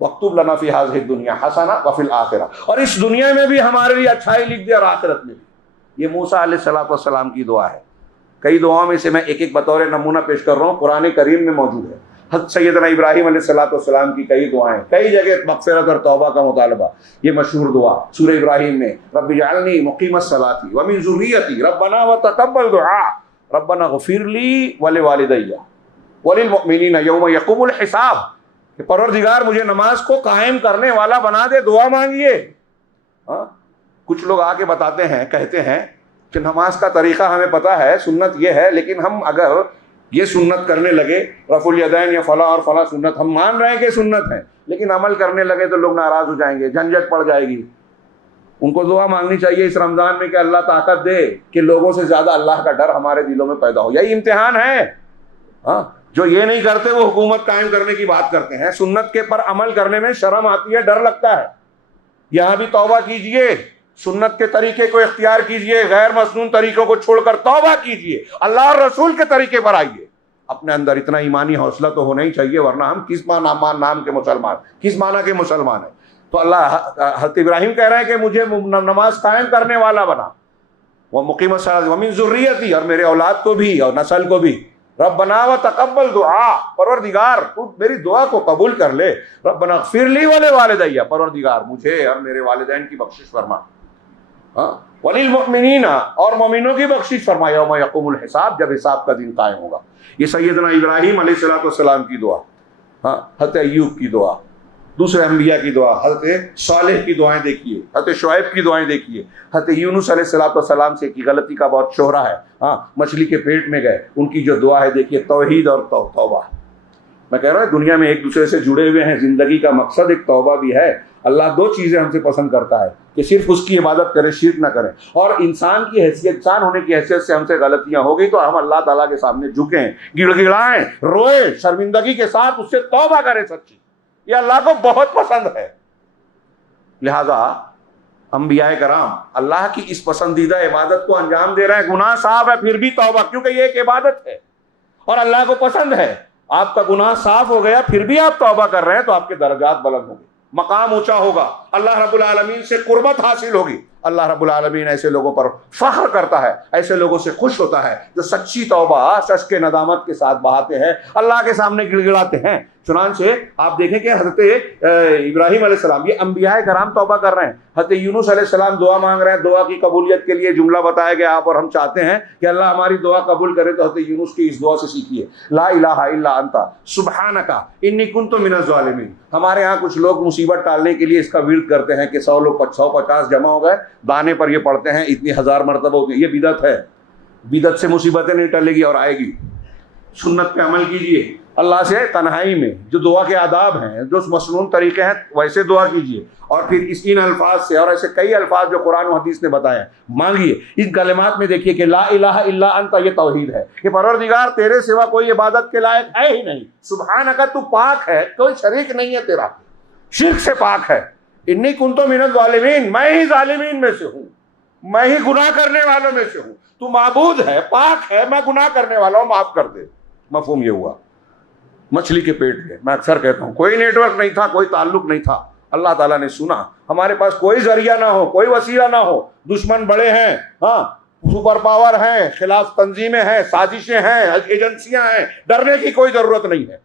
واکتب لنا فی ہذہ الدنیا حسنہ وفی الآخرہ، اور اس دنیا میں بھی ہمارے لیے اچھائی لکھ دے اور آخرت میں بھی۔ یہ موسیٰ علیہ السلام کی دعا ہے۔ کئی دعاؤں میں سے میں ایک ایک بطور نمونہ پیش کر رہا ہوں، قرآن کریم میں موجود ہے۔ حضرت سیدنا ابراہیم علیہ السلام کی کئی دعائیں، کئی جگہ مغفرت اور توبہ کا مطالبہ۔ یہ مشہور دعا سورہ ابراہیم میں، رب اجعلنی مقیم الصلاۃ ومن ذریتی ربنا وتقبل دعاء ربنا اغفر لی ولوالدی وللمؤمنین یوم یقوم الحساب، کہ پروردگار مجھے نماز کو قائم کرنے والا بنا دے، دعا مانگیے۔ ہاں، کچھ لوگ آ کے بتاتے ہیں، کہتے ہیں کہ نماز کا طریقہ ہمیں پتہ ہے، سنت یہ ہے، لیکن ہم اگر یہ سنت کرنے لگے، رفع الیدین یا فلاں اور فلاں سنت، ہم مان رہے ہیں کہ سنت ہے، لیکن عمل کرنے لگے تو لوگ ناراض ہو جائیں گے، جھنجھٹ پڑ جائے گی۔ ان کو دعا مانگنی چاہیے اس رمضان میں کہ اللہ طاقت دے کہ لوگوں سے زیادہ اللہ کا ڈر ہمارے دلوں میں پیدا ہو۔ یہی امتحان ہے۔ ہاں، جو یہ نہیں کرتے وہ حکومت قائم کرنے کی بات کرتے ہیں، سنت کے پر عمل کرنے میں شرم آتی ہے، ڈر لگتا ہے۔ یہاں بھی توبہ کیجئے، سنت کے طریقے کو اختیار کیجئے، غیر مسنون طریقوں کو چھوڑ کر توبہ کیجئے، اللہ اور رسول کے طریقے پر آئیے۔ اپنے اندر اتنا ایمانی حوصلہ تو ہونا ہی چاہیے، ورنہ ہم کس نام کے مسلمان، کس معنی کے مسلمان ہیں؟ تو اللہ حضرت ابراہیم کہہ رہے ہیں کہ مجھے نماز قائم کرنے والا بنا، وہ مقیم الصلاۃ ومن ذریتی، اور میرے اولاد کو بھی اور نسل کو بھی، ربنا وتقبل دعا، پروردگار تو میری دعا کو قبول کر لے، ربنا اغفر لی ولوالدی، پروردگار مجھے اور میرے والدین کی بخشش فرما، ہاں، وللمؤمنین، اور مومنوں کی بخشش فرما یوم یقوم الحساب، جب حساب کا دن قائم ہوگا۔ یہ سیدنا ابراہیم علیہ السلام کی دعا، ہاں، حضرت ایوب کی دعا، دوسرے انبیاء کی دعا، حضرت صالح کی دعائیں دیکھیے، حضرت شعیب کی دعائیں دیکھیے، حضرت یونس علیہ السلام سے کی غلطی کا بہت شہرہ ہے، ہاں، مچھلی کے پیٹ میں گئے، ان کی جو دعا ہے دیکھیے، توحید اور توبہ۔ میں کہہ رہا ہوں دنیا میں ایک دوسرے سے جڑے ہوئے ہیں، زندگی کا مقصد ایک توبہ بھی ہے۔ اللہ دو چیزیں ہم سے پسند کرتا ہے، کہ صرف اس کی عبادت کریں، شرک نہ کریں، اور انسان کی حیثیت، انسان ہونے کی حیثیت سے ہم سے غلطیاں ہو گئی تو ہم اللہ تعالیٰ کے سامنے جھکیں، گڑ گڑائیں، روئیں، شرمندگی کے ساتھ اس سے توبہ کریں سچی۔ یہ اللہ کو بہت پسند ہے۔ لہذا انبیاء کرام اللہ کی اس پسندیدہ عبادت کو انجام دے رہے ہیں، گناہ صاف ہے پھر بھی توبہ، کیونکہ یہ ایک عبادت ہے اور اللہ کو پسند ہے۔ آپ کا گناہ صاف ہو گیا پھر بھی آپ توبہ کر رہے ہیں تو آپ کے درجات بلند ہوں گے، مقام اونچا ہوگا، اللہ رب العالمین سے قربت حاصل ہوگی۔ اللہ رب العالمین ایسے لوگوں پر فخر کرتا ہے، ایسے لوگوں سے خوش ہوتا ہے جو سچی توبہ اشک ندامت کے ساتھ بہاتے ہیں، اللہ کے سامنے گڑ گڑاتے ہیں۔ چنانچہ آپ دیکھیں کہ حضرت ابراہیم علیہ السلام، یہ انبیاء کرام توبہ کر رہے ہیں، حضرت یونس علیہ السلام دعا مانگ رہے ہیں، دعا کی قبولیت کے لیے جملہ بتایا گیا آپ، اور ہم چاہتے ہیں کہ اللہ ہماری دعا قبول کرے تو حضرت یونس کی اس دعا سے سیکھیے، لا الہ الا انت سبحانک انی کنت من الظالمین۔ ہمارے ہاں کچھ لوگ مصیبت ٹالنے کے لیے اس کا ورد کرتے ہیں کہ 100 لوگ 150 جمع ہو گئے، دانے پر یہ پڑھتے ہیں، اتنی 1000 مرتبہ ہوتی ہے۔ یہ بدعت ہے، بدعت سے مصیبتیں نہیں ٹلے گی اور آئے گی۔ سنت پہ عمل کیجئے، اللہ سے تنہائی میں جو دعا کے آداب ہیں، جو مسنون طریقے ہیں ویسے دعا کیجئے، اور پھر اس ان الفاظ سے اور ایسے کئی الفاظ جو قرآن و حدیث نے بتایا مانگیے۔ ان کلمات میں دیکھیے کہ لا الہ الا انت، یہ توحید ہے کہ پروردگار تیرے سوا کوئی عبادت کے لائق ہے ہی نہیں، سبحانک تو پاک ہے، کوئی شریک نہیں ہے تیرا، شرک سے پاک ہے، انی کنت من الظالمین، میں ہی ظالمین میں سے ہوں، میں ہی گناہ کرنے والوں میں سے ہوں، تو معبود ہے، پاک ہے، میں گناہ کرنے والا ہوں، معاف کر دے۔ مفہوم یہ ہوا۔ مچھلی کے پیٹ میں، میں اکثر کہتا ہوں کوئی نیٹ ورک نہیں تھا، کوئی تعلق نہیں تھا، اللہ تعالیٰ نے سنا، ہمارے پاس کوئی ذریعہ نہ ہو، کوئی وسیلہ نہ ہو، دشمن بڑے ہیں، ہاں، سپر پاور ہیں، خلاف تنظیمیں ہیں، سازشیں ہیں، ایجنسیاں ہیں، ڈرنے کی کوئی ضرورت نہیں ہے۔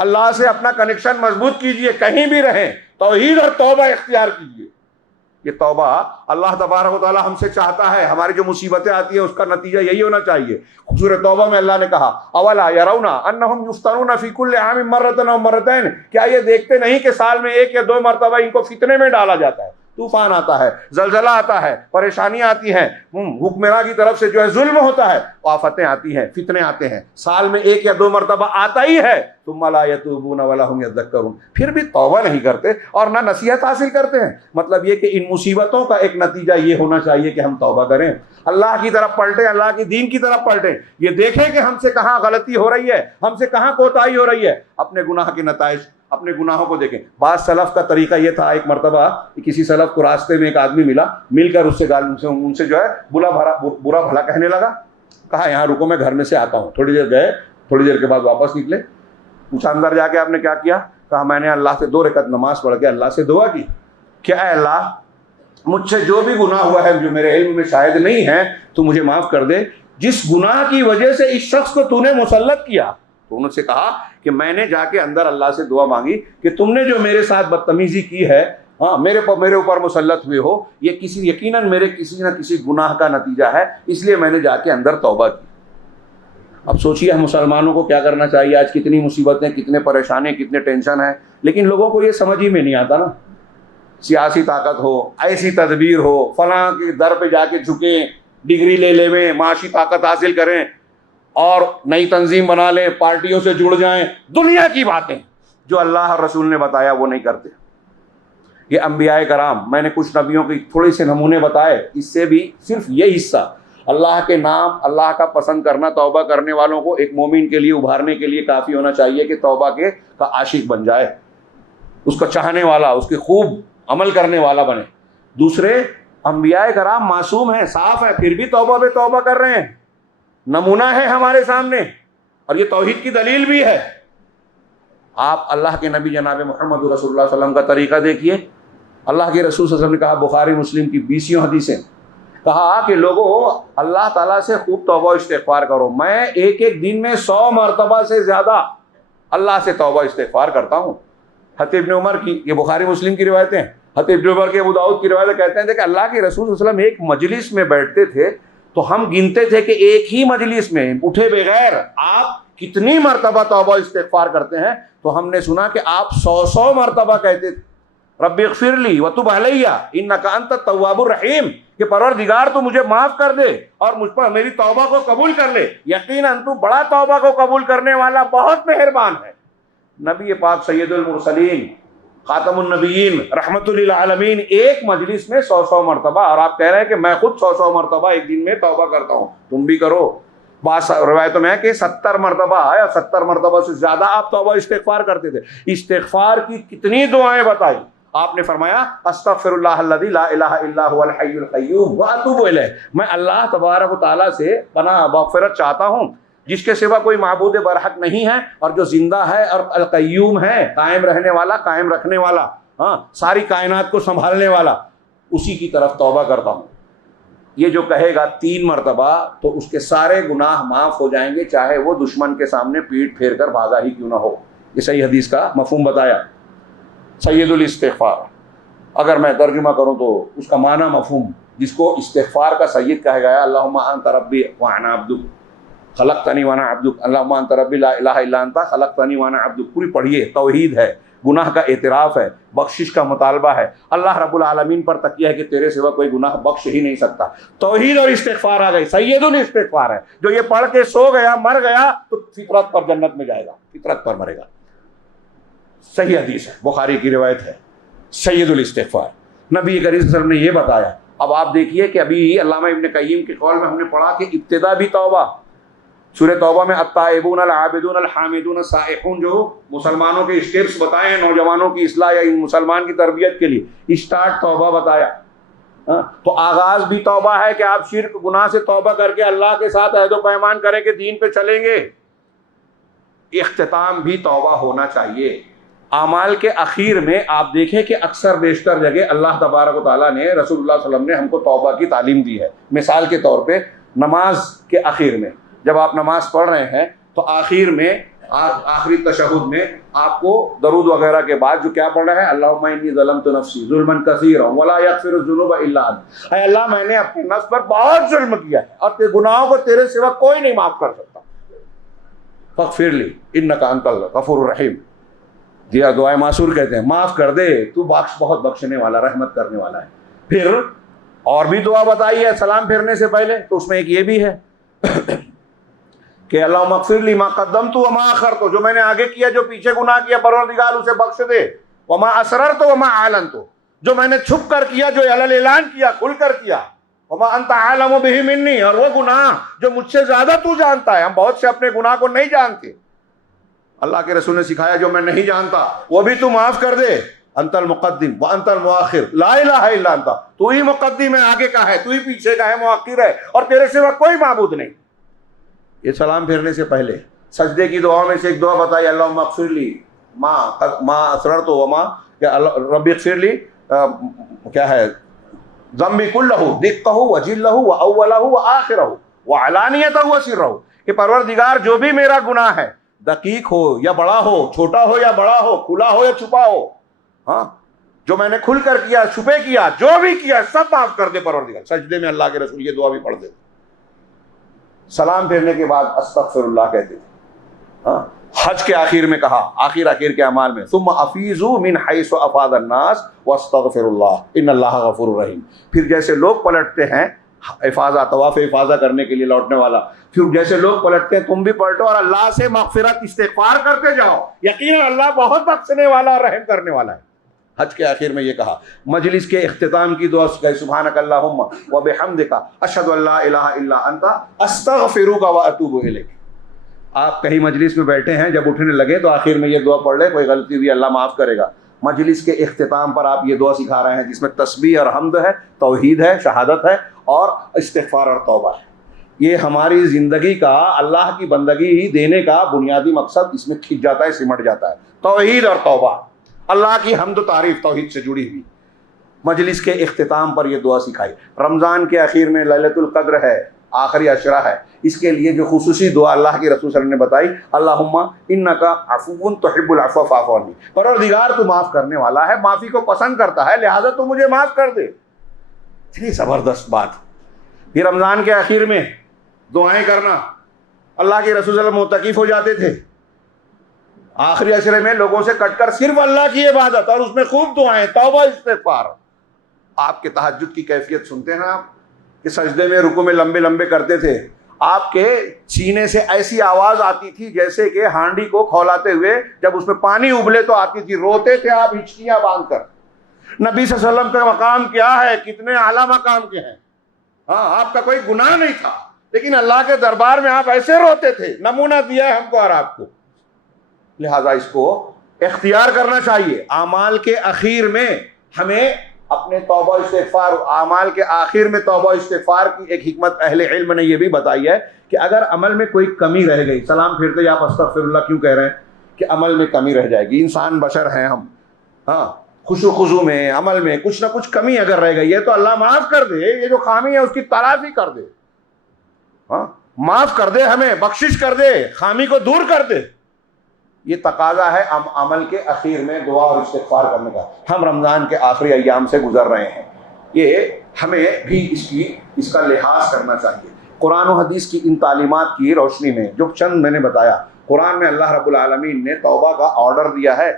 اللہ سے اپنا کنیکشن مضبوط کیجئے، کہیں بھی رہیں، توحید اور توبہ اختیار کیجئے۔ یہ توبہ اللہ تبارک و تعالیٰ ہم سے چاہتا ہے، ہماری جو مصیبتیں آتی ہیں اس کا نتیجہ یہی ہونا چاہیے۔ سورہ توبہ میں اللہ نے کہا اولا یرون انہم یفتنون فی کل عام مرۃ او مرتین، کیا یہ دیکھتے نہیں کہ سال میں 1 یا 2 مرتبہ ان کو فتنے میں ڈالا جاتا ہے؟ طوفان آتا ہے، زلزلہ آتا ہے، پریشانیاں آتی ہیں، حکمراں کی طرف سے جو ہے ظلم ہوتا ہے، آفتیں آتی ہیں، فتنے آتے ہیں، سال میں 1 یا 2 مرتبہ آتا ہی ہے، ثم لا یتوبون ولا هم یذکرون، پھر بھی توبہ نہیں کرتے اور نہ نصیحت حاصل کرتے ہیں۔ مطلب یہ کہ ان مصیبتوں کا ایک نتیجہ یہ ہونا چاہیے کہ ہم توبہ کریں، اللہ کی طرف پلٹیں، اللہ کی دین کی طرف پلٹیں، یہ دیکھیں کہ ہم سے کہاں غلطی ہو رہی ہے، ہم سے کہاں کوتاہی ہو رہی ہے، اپنے گناہ کے نتائج، اپنے گناہوں کو دیکھیں۔ بعض سلف کا طریقہ یہ تھا، ایک مرتبہ کسی سلف کو راستے میں ایک آدمی مل کر اس سے ان سے جو ہے برا بھلا کہنے لگا، کہا یہاں رکو میں گھر میں سے آتا ہوں، تھوڑی دیر گئے، تھوڑی دیر کے بعد واپس نکلے، پوچھا اندر جا کے آپ نے کیا کیا؟ کہا میں نے اللہ سے 2 رکعت نماز پڑھ کے اللہ سے دعا کی، کیا اے اللہ مجھ سے جو بھی گناہ ہوا ہے جو میرے علم میں شاید نہیں ہے تو مجھے معاف کر دے، جس گناہ کی وجہ سے اس شخص کو تو نے مسلط کیا۔ تو انہوں سے کہا کہ میں نے جا کے اندر اللہ سے دعا مانگی کہ تم نے جو میرے ساتھ بدتمیزی کی ہے، میرے اوپر مسلط ہوئے ہو، یہ یقیناً میرے کسی نہ کسی گناہ کا نتیجہ ہے، اس لیے میں نے جا کے اندر توبہ کی۔ اب سوچیے ہم مسلمانوں کو کیا کرنا چاہیے، آج کتنی مصیبتیں، کتنے پریشانی، کتنے ٹینشن ہیں، لیکن لوگوں کو یہ سمجھ ہی میں نہیں آتا نا، سیاسی طاقت ہو، ایسی تدبیر ہو، فلاں کے در پہ جا کے جھکیں، ڈگری لے لیں، معاشی طاقت حاصل کریں اور نئی تنظیم بنا لیں، پارٹیوں سے جڑ جائیں، دنیا کی باتیں جو اللہ اور رسول نے بتایا وہ نہیں کرتے۔ یہ انبیاء کرام، میں نے کچھ نبیوں کے تھوڑے سے نمونے بتائے، اس سے بھی صرف یہ حصہ اللہ کے نام، اللہ کا پسند کرنا، توبہ کرنے والوں کو ایک مومن کے لیے ابھارنے کے لیے کافی ہونا چاہیے کہ توبہ کا عاشق بن جائے، اس کا چاہنے والا، اس کے خوب عمل کرنے والا بنے۔ دوسرے، انبیاء کرام معصوم ہیں، صاف ہیں، پھر بھی توبہ پہ توبہ کر رہے ہیں، نمونہ ہے ہمارے سامنے، اور یہ توحید کی دلیل بھی ہے۔ آپ اللہ کے نبی جناب محمد رسول اللہ صلی اللہ علیہ وسلم کا طریقہ دیکھیے، اللہ کے رسول صلی اللہ علیہ وسلم نے کہا، بخاری مسلم کی 20 حدیثیں، کہا کہ لوگوں اللہ تعالیٰ سے خوب توبہ و استغفار کرو، میں ایک دن میں 100 مرتبہ سے زیادہ اللہ سے توبہ استغفار کرتا ہوں۔ حضرت ابن عمر کی، یہ بخاری مسلم کی روایتیں ہیں، حضرت ابن عمر کے ابو داؤد کی روایتیں کہتے ہیں کہ اللہ کے رسول صلی اللہ علیہ وسلم ایک مجلس میں بیٹھتے تھے تو ہم گنتے تھے کہ ایک ہی مجلس میں اٹھے بغیر آپ کتنی مرتبہ توبہ استغفار کرتے ہیں، تو ہم نے سنا کہ آپ 100 مرتبہ کہتے تھے، رب اغفر لی وتب علیہ انک انت التواب الرحیم، کہ پروردگار تو مجھے معاف کر دے اور مجھ پر میری توبہ کو قبول کر لے، یقیناً تو بڑا توبہ کو قبول کرنے والا، بہت مہربان ہے۔ نبی پاک سید المرسلین، خاتم النبیین، رحمت للعالمین، ایک مجلس میں 100 مرتبہ، اور آپ کہہ رہے ہیں کہ میں خود 100 مرتبہ ایک دن میں توبہ کرتا ہوں، تم بھی کرو۔ بعض روایتوں میں ہے کہ 70 مرتبہ یا 70 مرتبہ سے زیادہ آپ توبہ استغفار کرتے تھے۔ استغفار کی کتنی دعائیں بتائی، آپ نے فرمایا استغفر اللہ الذی لا الہ الا هو الحی القیوم واتوب الیہ، میں اللہ تبارک و تعالیٰ سے پناہ مغفرت چاہتا ہوں جس کے سوا کوئی معبود برحق نہیں ہے اور جو زندہ ہے اور القیوم ہے، قائم رہنے والا، قائم رکھنے والا، ساری کائنات کو سنبھالنے والا، اسی کی طرف توبہ کرتا ہوں۔ یہ جو کہے گا 3 مرتبہ تو اس کے سارے گناہ معاف ہو جائیں گے، چاہے وہ دشمن کے سامنے پیٹ پھیر کر بھاگا ہی کیوں نہ ہو۔ یہ صحیح حدیث کا مفہوم بتایا، سید الاستغفار۔ اگر میں ترجمہ کروں تو اس کا معنی مفہوم، جس کو استغفار کا سید کہا گیا، اللہم انت ربی وانا عبدک خلقتنی وانا عبدک، اللہم انت ربی لا الہ الا انت خلقتنی وانا عبدک، پوری پڑھیے۔ توحید ہے، گناہ کا اعتراف ہے، بخشش کا مطالبہ ہے، اللہ رب العالمین پر تکیہ ہے کہ تیرے سوا کوئی گناہ بخش ہی نہیں سکتا۔ توحید اور استغفار آ گئی، سید الاستغفار ہے، جو یہ پڑھ کے سو گیا، مر گیا تو فطرت پر جنت میں جائے گا، فطرت پر مرے گا۔ صحیح حدیث ہے، بخاری کی روایت ہے، سید الاستغفار، نبی کریم صلی اللہ علیہ وسلم نے یہ بتایا۔ اب آپ دیکھیے کہ ابھی علامہ ابن قیم کے قول میں ہم نے پڑھا کہ ابتدا بھی توبہ، سورہ توبہ میں التائبون العابدون الحامدون السائحون، جو مسلمانوں کے اسٹیپس بتائے ہیں نوجوانوں کی اصلاح یا مسلمان کی تربیت کے لیے، اسٹارٹ توبہ بتایا۔ تو آغاز بھی توبہ ہے کہ آپ شرک گناہ سے توبہ کر کے اللہ کے ساتھ عہد و پیمان کریں کہ دین پہ چلیں گے، اختتام بھی توبہ ہونا چاہیے۔ اعمال کے اخیر میں آپ دیکھیں کہ اکثر بیشتر جگہ اللہ تبارک و تعالیٰ نے، رسول اللہ صلی اللہ علیہ وسلم نے ہم کو توبہ کی تعلیم دی ہے۔ مثال کے طور پہ نماز کے اخیر میں جب آپ نماز پڑھ رہے ہیں تو آخر میں، آخری تشہد میں آپ کو درود وغیرہ کے بعد جو کیا پڑھ رہے ہیں، اللہم انی ظلمت نفسی ظلما کثیرا ولا یغفر الذنوب الا انت، اے اللہ میں نے اپنے نفس پر بہت ظلم کیا ہے اور تیرے گناہوں کو تیرے سوا کوئی نہیں معاف کر سکتا، فاغفر لی انک انت الغفور الرحیم۔ دیا دعائے معصور کہتے ہیں، معاف کر دے تو بہت بخشنے والا رحمت کرنے والا ہے۔ پھر اور بھی دعا بتائی ہے سلام پھیرنے سے پہلے، تو اس میں ایک یہ بھی ہے کہ اللہم اغفر لی ما قدمت وما اخرت، جو میں نے آگے کیا جو پیچھے گناہ کیا پروردگار اسے بخش دے، وما اسررت وما اعلنت، جو میں نے چھپ کر کیا جو اعلان کیا کھل کر کیا، وما انت اعلم بہ منی، اور وہ گناہ جو مجھ سے زیادہ تو جانتا ہے۔ ہم بہت سے اپنے گناہ کو نہیں جانتے، اللہ کے رسول نے سکھایا جو میں نہیں جانتا وہ بھی تو معاف کر دے۔ انت المقدم وانت المؤخر لا الہ الا انت، تو ہی مقدم ہے آگے کا ہے، تو ہی پیچھے کا ہے مؤخر ہے، اور تیرے سوا کوئی معبود نہیں۔ یہ سلام پھیرنے سے پہلے سجدے کی دعاؤں میں سے ایک دعا بتائی، اللہم اغفر لی ما اسررت وما، رب اغفر لی کیا ہے، ذنبی کلہ دقہ وجلہ واولہ وآخرہ وعلانیتہ وسرہ، کہ پروردگار جو بھی میرا گناہ ہے، دقیق ہو یا بڑا ہو، چھوٹا ہو یا بڑا ہو، کھلا ہو یا چھپا ہو، ہاں جو میں نے کھل کر کیا چھپے کیا جو بھی کیا سب معاف کر دے پروردگار۔ سجدے میں اللہ کے رسول یہ دعا بھی پڑھ دے۔ سلام پھیرنے کے بعد استغفر اللہ کہتے تھے، ہاں حج کے آخر میں کہا، آخر کے اعمال میں ثم افیضوا من حیث افاض الناس واستغفر اللہ ان اللہ غفور رحیم، پھر جیسے لوگ پلٹتے ہیں افاضہ طواف افاضہ کرنے کے لیے لوٹنے والا، پھر جیسے لوگ پلٹتے ہیں تم بھی پلٹو اور اللہ سے مغفرت استغفار کرتے جاؤ، یقینا اللہ بہت بخشنے والا اور رحم کرنے والا ہے۔ حج کے آخر میں یہ کہا۔ مجلس کے اختتام کی دعا کہ سبحانک اللہم وبحمدک اشہد ان لا الہ الا انت استغفرک واتوب الیک۔ آپ کہیں مجلس میں بیٹھے ہیں، جب اٹھنے لگے تو آخر میں یہ دعا پڑھ لے، کوئی غلطی ہوئی اللہ معاف کرے گا۔ مجلس کے اختتام پر آپ یہ دعا سکھا رہے ہیں جس میں تسبیح اور حمد ہے، توحید ہے، شہادت ہے اور استغفار اور توبہ ہے۔ یہ ہماری زندگی کا اللہ کی بندگی دینے کا بنیادی مقصد اس میں کھنچ جاتا ہے، سمٹ جاتا ہے، توحید اور توبہ، اللہ کی حمد و تعریف توحید سے جڑی ہوئی۔ مجلس کے اختتام پر یہ دعا سکھائی۔ رمضان کے اخیر میں لیلۃ القدر ہے، آخری عشرہ ہے، اس کے لیے جو خصوصی دعا اللہ کے رسول صلی اللہ علیہ وسلم نے بتائی، اللہم انک عفو تحب العفو فاعف عنی، پروردگار تو معاف کرنے والا ہے، معافی کو پسند کرتا ہے، لہذا تو مجھے معاف کر دے۔ اتنی زبردست بات۔ یہ رمضان کے اخیر میں دعائیں کرنا، اللہ کے رسول صلی اللہ علیہ وسلم معتکف ہو جاتے تھے، آخری عشرے میں لوگوں سے کٹ کر صرف اللہ کی عبادت اور اس میں خوب دعائیں، توبہ استغفار۔ آپ کے تہجد کی کیفیت سنتے ہیں آپ کہ سجدے میں رکوع میں لمبے لمبے کرتے تھے، آپ کے سینے سے ایسی آواز آتی تھی جیسے کہ ہانڈی کو کھولاتے ہوئے جب اس میں پانی ابلے تو آتی تھی، روتے تھے آپ ہچکیاں باندھ کر۔ نبی صلی اللہ علیہ وسلم کا مقام کیا ہے، کتنے اعلیٰ مقام کے ہیں، ہاں آپ کا کوئی گناہ نہیں تھا لیکن اللہ کے دربار میں آپ ایسے روتے تھے، نمونہ دیا ہے ہم کو اور آپ کو۔ لہذا اس کو اختیار کرنا چاہیے۔ اعمال کے اخیر میں ہمیں اپنے توبہ استغفار، اعمال کے آخر میں توبہ استغفار کی ایک حکمت اہل علم نے یہ بھی بتائی ہے کہ اگر عمل میں کوئی کمی رہ گئی، سلام پھرتے آپ استغفر اللہ کیوں کہہ رہے ہیں کہ عمل میں کمی رہ جائے گی، انسان بشر ہیں ہم، ہاں خوشو خضو میں عمل میں کچھ نہ کچھ کمی اگر رہ گئی ہے تو اللہ معاف کر دے، یہ جو خامی ہے اس کی تلافی کر دے، ہاں معاف کر دے، ہمیں بخشش کر دے، خامی کو دور کر دے۔ یہ تقاضا ہے عمل کے اخیر میں دعا اور استغفار کرنے کا۔ ہم رمضان کے آخری ایام سے گزر رہے ہیں، یہ ہمیں بھی اس کا لحاظ کرنا چاہیے۔ قرآن و حدیث کی ان تعلیمات کی روشنی میں جو چند میں نے بتایا، قرآن میں اللہ رب العالمین نے توبہ کا آرڈر دیا ہے،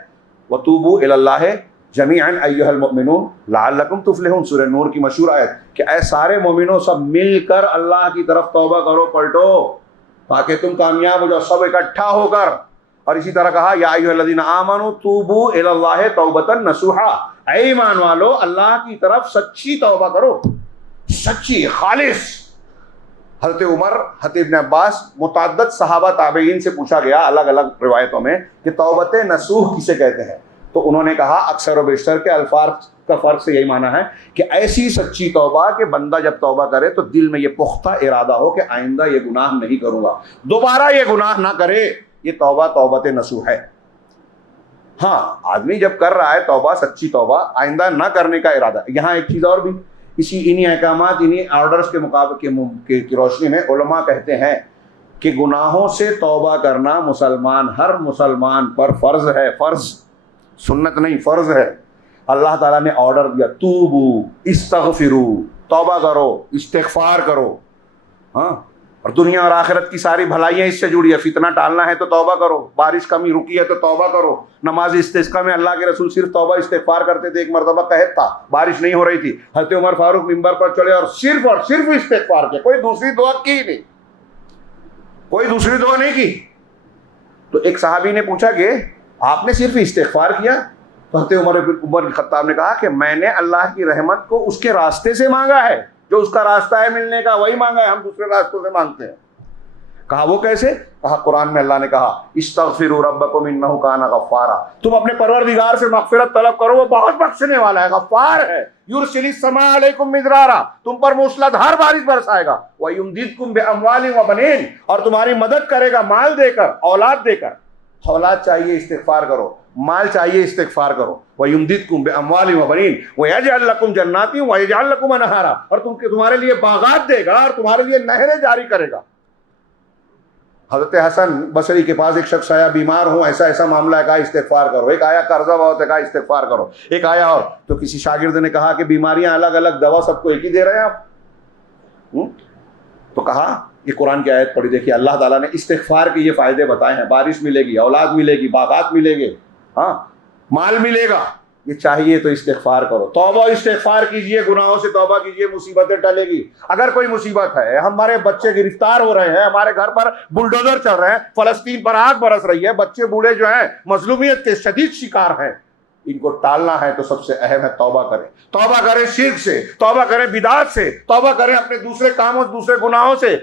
وَتُوبُوا إِلَى اللَّهِ جَمِيعًا أَيُّهَا الْمُؤْمِنُونَ لَعَلَّكُمْ تُفْلِحُونَ، سورہ نور کی مشہور آیت کہ اے سارے مومنوں سب مل کر اللہ کی طرف توبہ کرو، پلٹو تاکہ تم کامیاب ہو جاؤ، سب اکٹھا ہو کر۔ اور اسی طرح کہا یا ایھا الذین آمنوا توبوا الی اللہ توبۃ نصوحا، اے ایمان والو اللہ کی طرف سچی توبہ کرو، سچی خالص۔ حضرت عمر، حضرت ابن عباس، متعدد صحابہ تابعین سے پوچھا گیا الگ الگ روایتوں میں کہ توبۃ نصوح کسے کہتے ہیں، تو انہوں نے کہا اکثر و بیشتر کے الفاظ کا فرق سے یہی معنی ہے کہ ایسی سچی توبہ کہ بندہ جب توبہ کرے تو دل میں یہ پختہ ارادہ ہو کہ آئندہ یہ گناہ نہیں کروں گا، دوبارہ یہ گناہ نہ کرے، یہ توبہ توبۃ نصوح ہے۔ ہاں آدمی جب کر رہا ہے توبہ، سچی توبہ، آئندہ نہ کرنے کا ارادہ۔ یہاں ایک چیز اور بھی، انہی احکامات، انہی آرڈرز کے مقابلے کی روشنی میں علماء کہتے ہیں کہ گناہوں سے توبہ کرنا ہر مسلمان پر فرض ہے، فرض، سنت نہیں، فرض ہے۔ اللہ تعالیٰ نے آرڈر دیا توبو استغفرو، توبہ کرو، استغفار کرو، ہاں اور دنیا اور آخرت کی ساری بھلائیاں اس سے جڑی ہے. فتنہ ٹالنا ہے تو توبہ کرو, بارش کمی رکی ہے تو توبہ کرو. نماز استسقاء میں اللہ کے رسول صرف توبہ استغفار کرتے تھے. ایک مرتبہ قحط تھا, بارش نہیں ہو رہی تھی, حضرت عمر فاروق منبر پر چڑھے اور صرف استغفار کیا, کوئی دوسری دعا کی نہیں, کوئی دوسری دعا نہیں کی. تو ایک صحابی نے پوچھا کہ آپ نے صرف استغفار کیا؟ تو حضرت عمر خطاب نے کہا کہ میں نے اللہ کی رحمت کو اس کے راستے سے مانگا ہے, جو اس کا راستہ ہے ملنے کا وہی مانگا ہے, ہم دوسرے راستوں سے مانگتے ہیں. کہا وہ کیسے؟ کہا قرآن میں اللہ نے کہا استغفروا ربکم انہ کان غفارا, تم اپنے پروردگار سے مغفرت طلب کرو, وہ بہت بخشنے والا ہے, غفار ہے. یرسل السماء علیکم مدرارا, تم پر موسلادھار بارش برسائے گا. ویمددکم باموال وبنین, اور تمہاری مدد کرے گا مال دے کر, اولاد دے کر. اولاد چاہیے استغفار کرو, مال چاہیے استغفار کرو. وَيُمْدِدْكُمْ بِأَمْوَالٍ وَبَنِينَ وَيَجْعَلْ لَكُمْ جَنَّاتٍ وَيَجْعَلْ لَكُمْ أَنْهَارًا, اور تمہارے لیے باغات دے گا اور تمہارے لیے نہریں جاری کرے گا. حضرت حسن بصری کے پاس ایک شخص آیا, بیمار ہوں, ایسا معاملہ ہے, کہا استغفار کرو. ایک آیا قرضہ بہت ہے, کہا استغفار کرو. ایک آیا اور تو کسی شاگرد نے کہا کہ بیماریاں الگ الگ, دوا سب کو ایک ہی دے رہے ہیں آپ. تو کہا یہ قرآن کی آیت پڑھی دیکھیے, اللہ تعالیٰ نے استغفار کے یہ فائدے بتائے ہیں, بارش ملے گی, اولاد ملے گی, باغات ملے گے, ہاں مال ملے گا. یہ چاہیے تو استغفار کرو, توبہ استغفار کیجئے, گناہوں سے توبہ کیجئے, مصیبتیں ٹلے گی. اگر کوئی مصیبت ہے, ہمارے بچے گرفتار ہو رہے ہیں, ہمارے گھر پر بلڈوزر چل رہے ہیں, فلسطین پر آگ برس رہی ہے, بچے بوڑھے جو ہیں مظلومیت کے شدید شکار ہیں, ان کو ٹالنا ہے تو سب سے اہم ہے توبہ کریں. توبہ کریں شرک سے, توبہ کریں بدعات سے, توبہ کریں اپنے دوسرے کاموں, دوسرے گناہوں سے,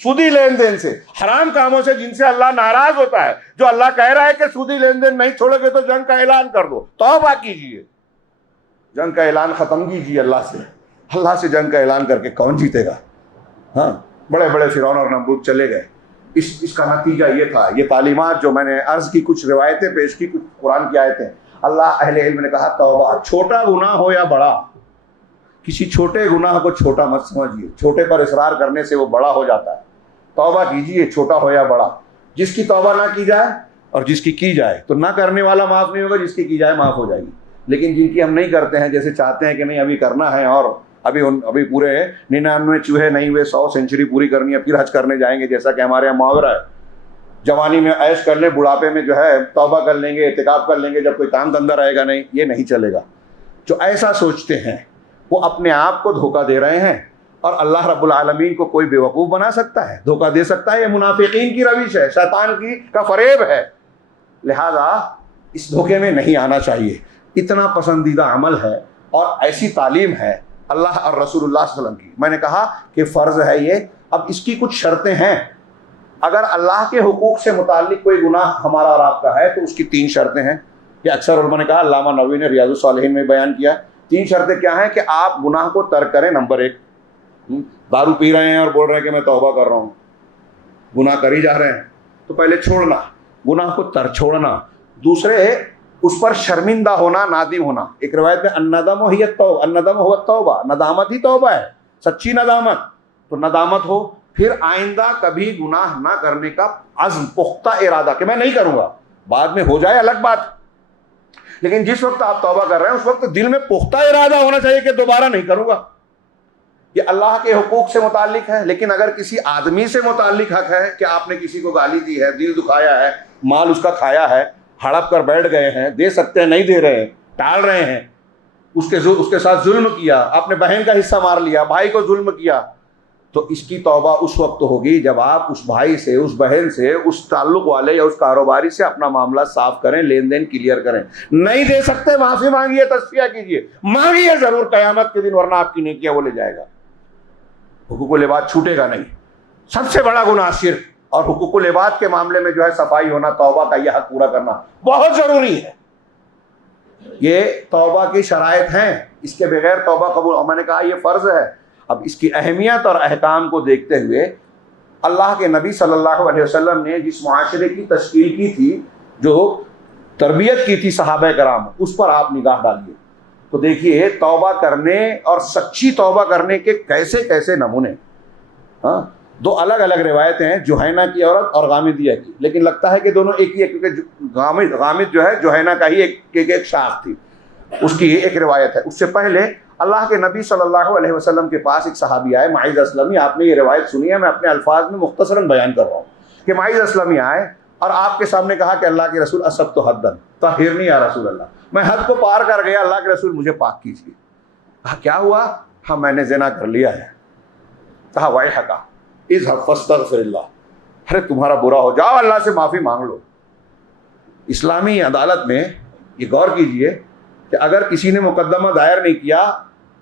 سودی لین دین سے, حرام کاموں سے جن سے اللہ ناراض ہوتا ہے. جو اللہ کہہ رہا ہے کہ سودی لین دین نہیں چھوڑو گے تو جنگ کا اعلان کر دو, توبہ کیجئے, جنگ کا اعلان ختم کیجئے اللہ سے. اللہ سے جنگ کا اعلان کر کے کون جیتے گا؟ ہاں, بڑے بڑے فرعون اور نمرود چلے گئے. اس کا نتیجہ یہ تھا. یہ تعلیمات جو میں نے عرض کی, کچھ روایتیں پیش کی, کچھ قرآن کی آیتیں. اللہ اہل علم نے کہا توبہ, چھوٹا گناہ ہو یا بڑا, کسی چھوٹے گناہ کو چھوٹا مت سمجھیے, چھوٹے پر اصرار کرنے سے وہ بڑا ہو جاتا ہے. توبہ کیجیے, چھوٹا ہو یا بڑا. جس کی توبہ نہ کی جائے اور جس کی جائے, تو نہ کرنے والا معاف نہیں ہوگا, جس کی جائے معاف ہو جائے گی. لیکن جن کی ہم نہیں کرتے ہیں, جیسے چاہتے ہیں کہ نہیں ابھی کرنا ہے, اور ابھی پورے 99 چوہے نہیں ہوئے, 100 سینچری پوری کرنی ہے, پھر حج کرنے جائیں گے, جیسا کہ ہمارے یہاں محاورہ ہے. جوانی میں عیش کر لیں, بڑھاپے میں جو ہے توبہ کر لیں گے, اعتکاف کر لیں گے, جب کوئی کام دھندہ رہے گا نہیں. یہ نہیں چلے گا. جو ایسا سوچتے ہیں وہ اپنے آپ کو دھوکہ دے رہے ہیں, اور اللہ رب العالمین کو کوئی بیوقوف بنا سکتا ہے, دھوکہ دے سکتا ہے. یہ منافقین کی روش ہے, شیطان کا فریب ہے. لہذا اس دھوکے میں نہیں آنا چاہیے. اتنا پسندیدہ عمل ہے اور ایسی تعلیم ہے اللہ اور رسول اللہ صلی اللہ علیہ وسلم کی. میں نے کہا کہ فرض ہے یہ. اب اس کی کچھ شرطیں ہیں. اگر اللہ کے حقوق سے متعلق کوئی گناہ ہمارا اور آپ کا ہے تو اس کی 3 شرطیں ہیں. یہ اکثر علماء نے کہا, علامہ نووی نے ریاض الصالحین میں بیان کیا. 3 شرطیں کیا ہیں؟ کہ آپ گناہ کو ترک کریں. نمبر 1, دارو پی رہے ہیں اور بول رہے ہیں کہ میں توبہ کر رہا ہوں, گناہ کر ہی جا رہے ہیں, تو پہلے چھوڑنا, گناہ کو چھوڑنا. دوسرے, اس پر شرمندہ ہونا, نادم ہونا. ایک روایت میں الندم ہی التوبہ, الندم هو التوبہ, ندامت ہی توبہ ہے, سچی ندامت. تو ندامت ہو, پھر آئندہ کبھی گناہ نہ کرنے کا عزم, پختہ ارادہ کہ میں نہیں کروں گا. بعد میں ہو جائے الگ بات, لیکن جس وقت آپ توبہ کر رہے ہیں اس وقت دل میں پختہ ارادہ ہونا چاہیے کہ دوبارہ نہیں کروں گا. یہ اللہ کے حقوق سے متعلق ہے. لیکن اگر کسی آدمی سے متعلق حق ہے کہ آپ نے کسی کو گالی دی ہے, دل دکھایا ہے, مال اس کا کھایا ہے, ہڑپ کر بیٹھ گئے ہیں, دے سکتے ہیں نہیں دے رہے, ٹال رہے ہیں, اس کے ساتھ ظلم کیا, اپنے بہن کا حصہ مار لیا, بھائی کو ظلم کیا, تو اس کی توبہ اس وقت ہوگی جب آپ اس بھائی سے, اس بہن سے, اس تعلق والے یا اس کاروباری سے اپنا معاملہ صاف کریں, لین دین کلیئر کریں. نہیں دے سکتے, معافی مانگیے, تصفیہ کیجیے, مانگیے ضرور قیامت کے دن, ورنہ آپ کی نیکیاں وہ لے جائے گا. حقوق العباد چھوٹے گا نہیں. سب سے بڑا گناہ شرک, اور حقوق العباد کے معاملے میں جو ہے صفائی ہونا, توبہ کا یہ حق پورا کرنا بہت ضروری ہے. یہ توبہ کی شرائط ہیں, اس کے بغیر توبہ قبول. اور میں نے کہا یہ فرض ہے. اب اس کی اہمیت اور احکام کو دیکھتے ہوئے اللہ کے نبی صلی اللہ علیہ وسلم نے جس معاشرے کی تشکیل کی تھی, جو تربیت کی تھی صحابہ کرام, اس پر آپ نگاہ ڈالیے تو دیکھیے توبہ کرنے اور سچی توبہ کرنے کے کیسے کیسے نمونے. ہاں, 2 الگ الگ روایتیں ہیں, جوہینہ کی عورت اور غامدیہ کی, لیکن لگتا ہے کہ دونوں ایک ہی ہے, کیونکہ غامد جو ہے جوہینہ کا ہی ایک شاخ تھی, اس کی ایک روایت ہے. اس سے پہلے اللہ کے نبی صلی اللہ علیہ وسلم کے پاس ایک صحابی آئے، معیذ اسلمی، آپ نے یہ روایت سنی ہے، میں اپنے الفاظ میں مختصراً بیان کر رہا ہوں کہ معیذ اسلمی آئے اور آپ کے سامنے کہا کہ اللہ کے رسول اصبت حدن طہرنی یا رسول اللہ، میں حد کو پار کر گیا، اللہ کے رسول مجھے پاک کیجیے۔ کہا کیا ہوا؟ ہاں میں نے زنا کر لیا ہے۔ کہا ویحک اذهب فاستغفر اللہ، ارے تمہارا برا ہو، جاؤ اللہ سے معافی مانگ لو۔ اسلامی عدالت میں یہ غور کیجئے کہ اگر کسی نے مقدمہ دائر نہیں کیا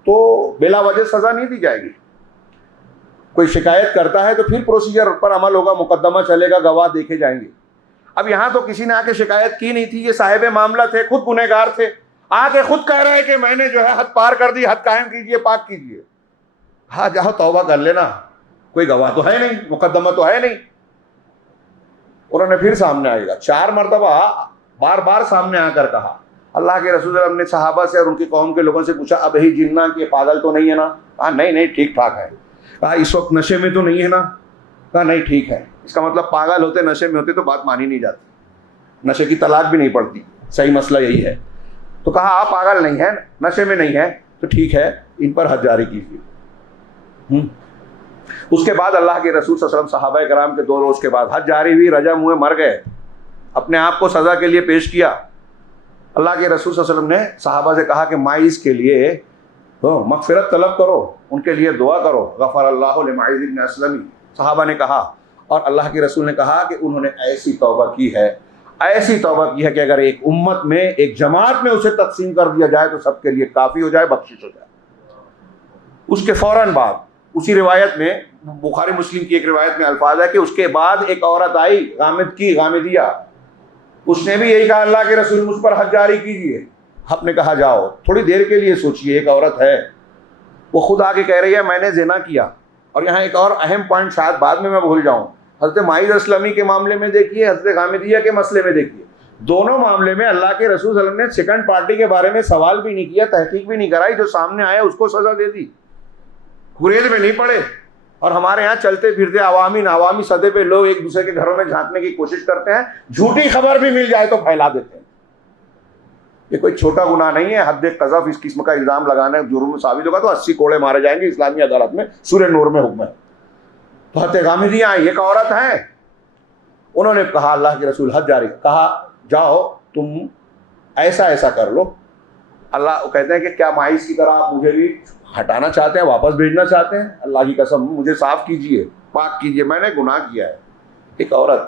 تو بلا وجہ سزا نہیں دی جائے گی۔ کوئی شکایت کرتا ہے تو پھر پروسیجر پر عمل ہوگا، مقدمہ چلے گا، گواہ دیکھے جائیں گے۔ اب یہاں تو کسی نے آ کے شکایت کی نہیں تھی، یہ صاحب معاملہ تھے، خود گنہگار تھے، آ کے خود کہہ رہے ہیں کہ میں نے جو ہے حد پار کر دی، حد قائم کیجئے، پاک کیجئے۔ ہاں جاؤ توبہ کر لینا، کوئی گواہ تو ہے نہیں، مقدمہ تو ہے نہیں۔ انہوں نے پھر سامنے آئے گا، 4 مرتبہ بار بار سامنے آ کر کہا۔ اللہ کے رسول اللہ نے صحابہ سے اور ان کی قوم کے لوگوں سے پوچھا اب ہی جنہ کہ پاگل تو نہیں ہے نا؟ کہا نہیں ٹھیک ٹھاک ہے۔ کہا اس وقت نشے میں تو نہیں ہے نا؟ کہا نہیں ٹھیک ہے۔ اس کا مطلب پاگل ہوتے، نشے میں ہوتے تو بات مانی نہیں جاتی، نشے کی طلاق بھی نہیں پڑتی، صحیح مسئلہ یہی ہے۔ تو کہا آپ پاگل نہیں ہیں، نشے میں نہیں ہے تو ٹھیک ہے، ان پر حد جاری کیجیے۔ اس کے بعد اللہ کے رسول صلی اللہ علیہ وسلم صحابہ کرام کے 2 روز کے بعد حد جاری ہوئی، رجم ہوئے، مر گئے، اپنے آپ کو سزا کے لیے پیش کیا۔ اللہ کے رسول صلی اللہ علیہ وسلم نے صحابہ سے کہا کہ معیذ کے لیے مغفرت طلب کرو، ان کے لیے دعا کرو، غفر اللہ لمعیذ بن اسلم۔ صحابہ نے کہا اور اللہ کے رسول نے کہا کہ انہوں نے ایسی توبہ کی ہے، ایسی توبہ کی ہے کہ اگر ایک امت میں، ایک جماعت میں اسے تقسیم کر دیا جائے تو سب کے لیے کافی ہو جائے، بخشش ہو جائے۔ اس کے فوراً بعد اسی روایت میں، بخاری مسلم کی ایک روایت میں الفاظ ہے کہ اس کے بعد ایک عورت آئی، غامدیہ، اس نے بھی یہی کہا اللہ کے رسول مجھ پر حد جاری کیجیے۔ آپ نے کہا جاؤ، تھوڑی دیر کے لیے سوچئے، ایک عورت ہے، وہ خود آ کے کہہ رہی ہے میں نے زنا کیا۔ اور یہاں ایک اور اہم پوائنٹ شاید بعد میں بھول جاؤں، حضرت معیذ اسلمی کے معاملے میں دیکھیے، حضرت غامدیہ کے مسئلے میں دیکھیے، دونوں معاملے میں اللہ کے رسول صلی اللہ علیہ وسلم نے سیکنڈ پارٹی کے بارے میں سوال بھی نہیں کیا، تحقیق بھی نہیں کرائی، جو سامنے آیا اس کو سزا دے دی، گریز میں نہیں پڑے۔ اور ہمارے ہاں چلتے پھرتے عوامی سطح پہ لوگ ایک دوسرے کے گھروں میں جھانکنے کی کوشش کرتے ہیں، جھوٹی خبر بھی مل جائے تو پھیلا دیتے ہیں۔ یہ کوئی چھوٹا گناہ نہیں ہے، حد قذف اس قسم کا الزام لگانا جرم ثابت ہوگا تو 80 کوڑے مارے جائیں گے، اسلامی عدالت میں سورہ نور میں حکم ہے۔ تو حضرت غامدیہ آئی، ایک عورت ہے، انہوں نے کہا اللہ کے رسول حد جاری، کہا جاؤ تم ایسا کر لو۔ اللہ کہتے ہیں کہ کیا معیذ کی طرح آپ مجھے بھی ہٹانا چاہتے ہیں، واپس بھیجنا چاہتے ہیں؟ اللہ کی قسم مجھے صاف کیجئے، پاک کیجئے، میں نے گناہ کیا ہے۔ ایک عورت،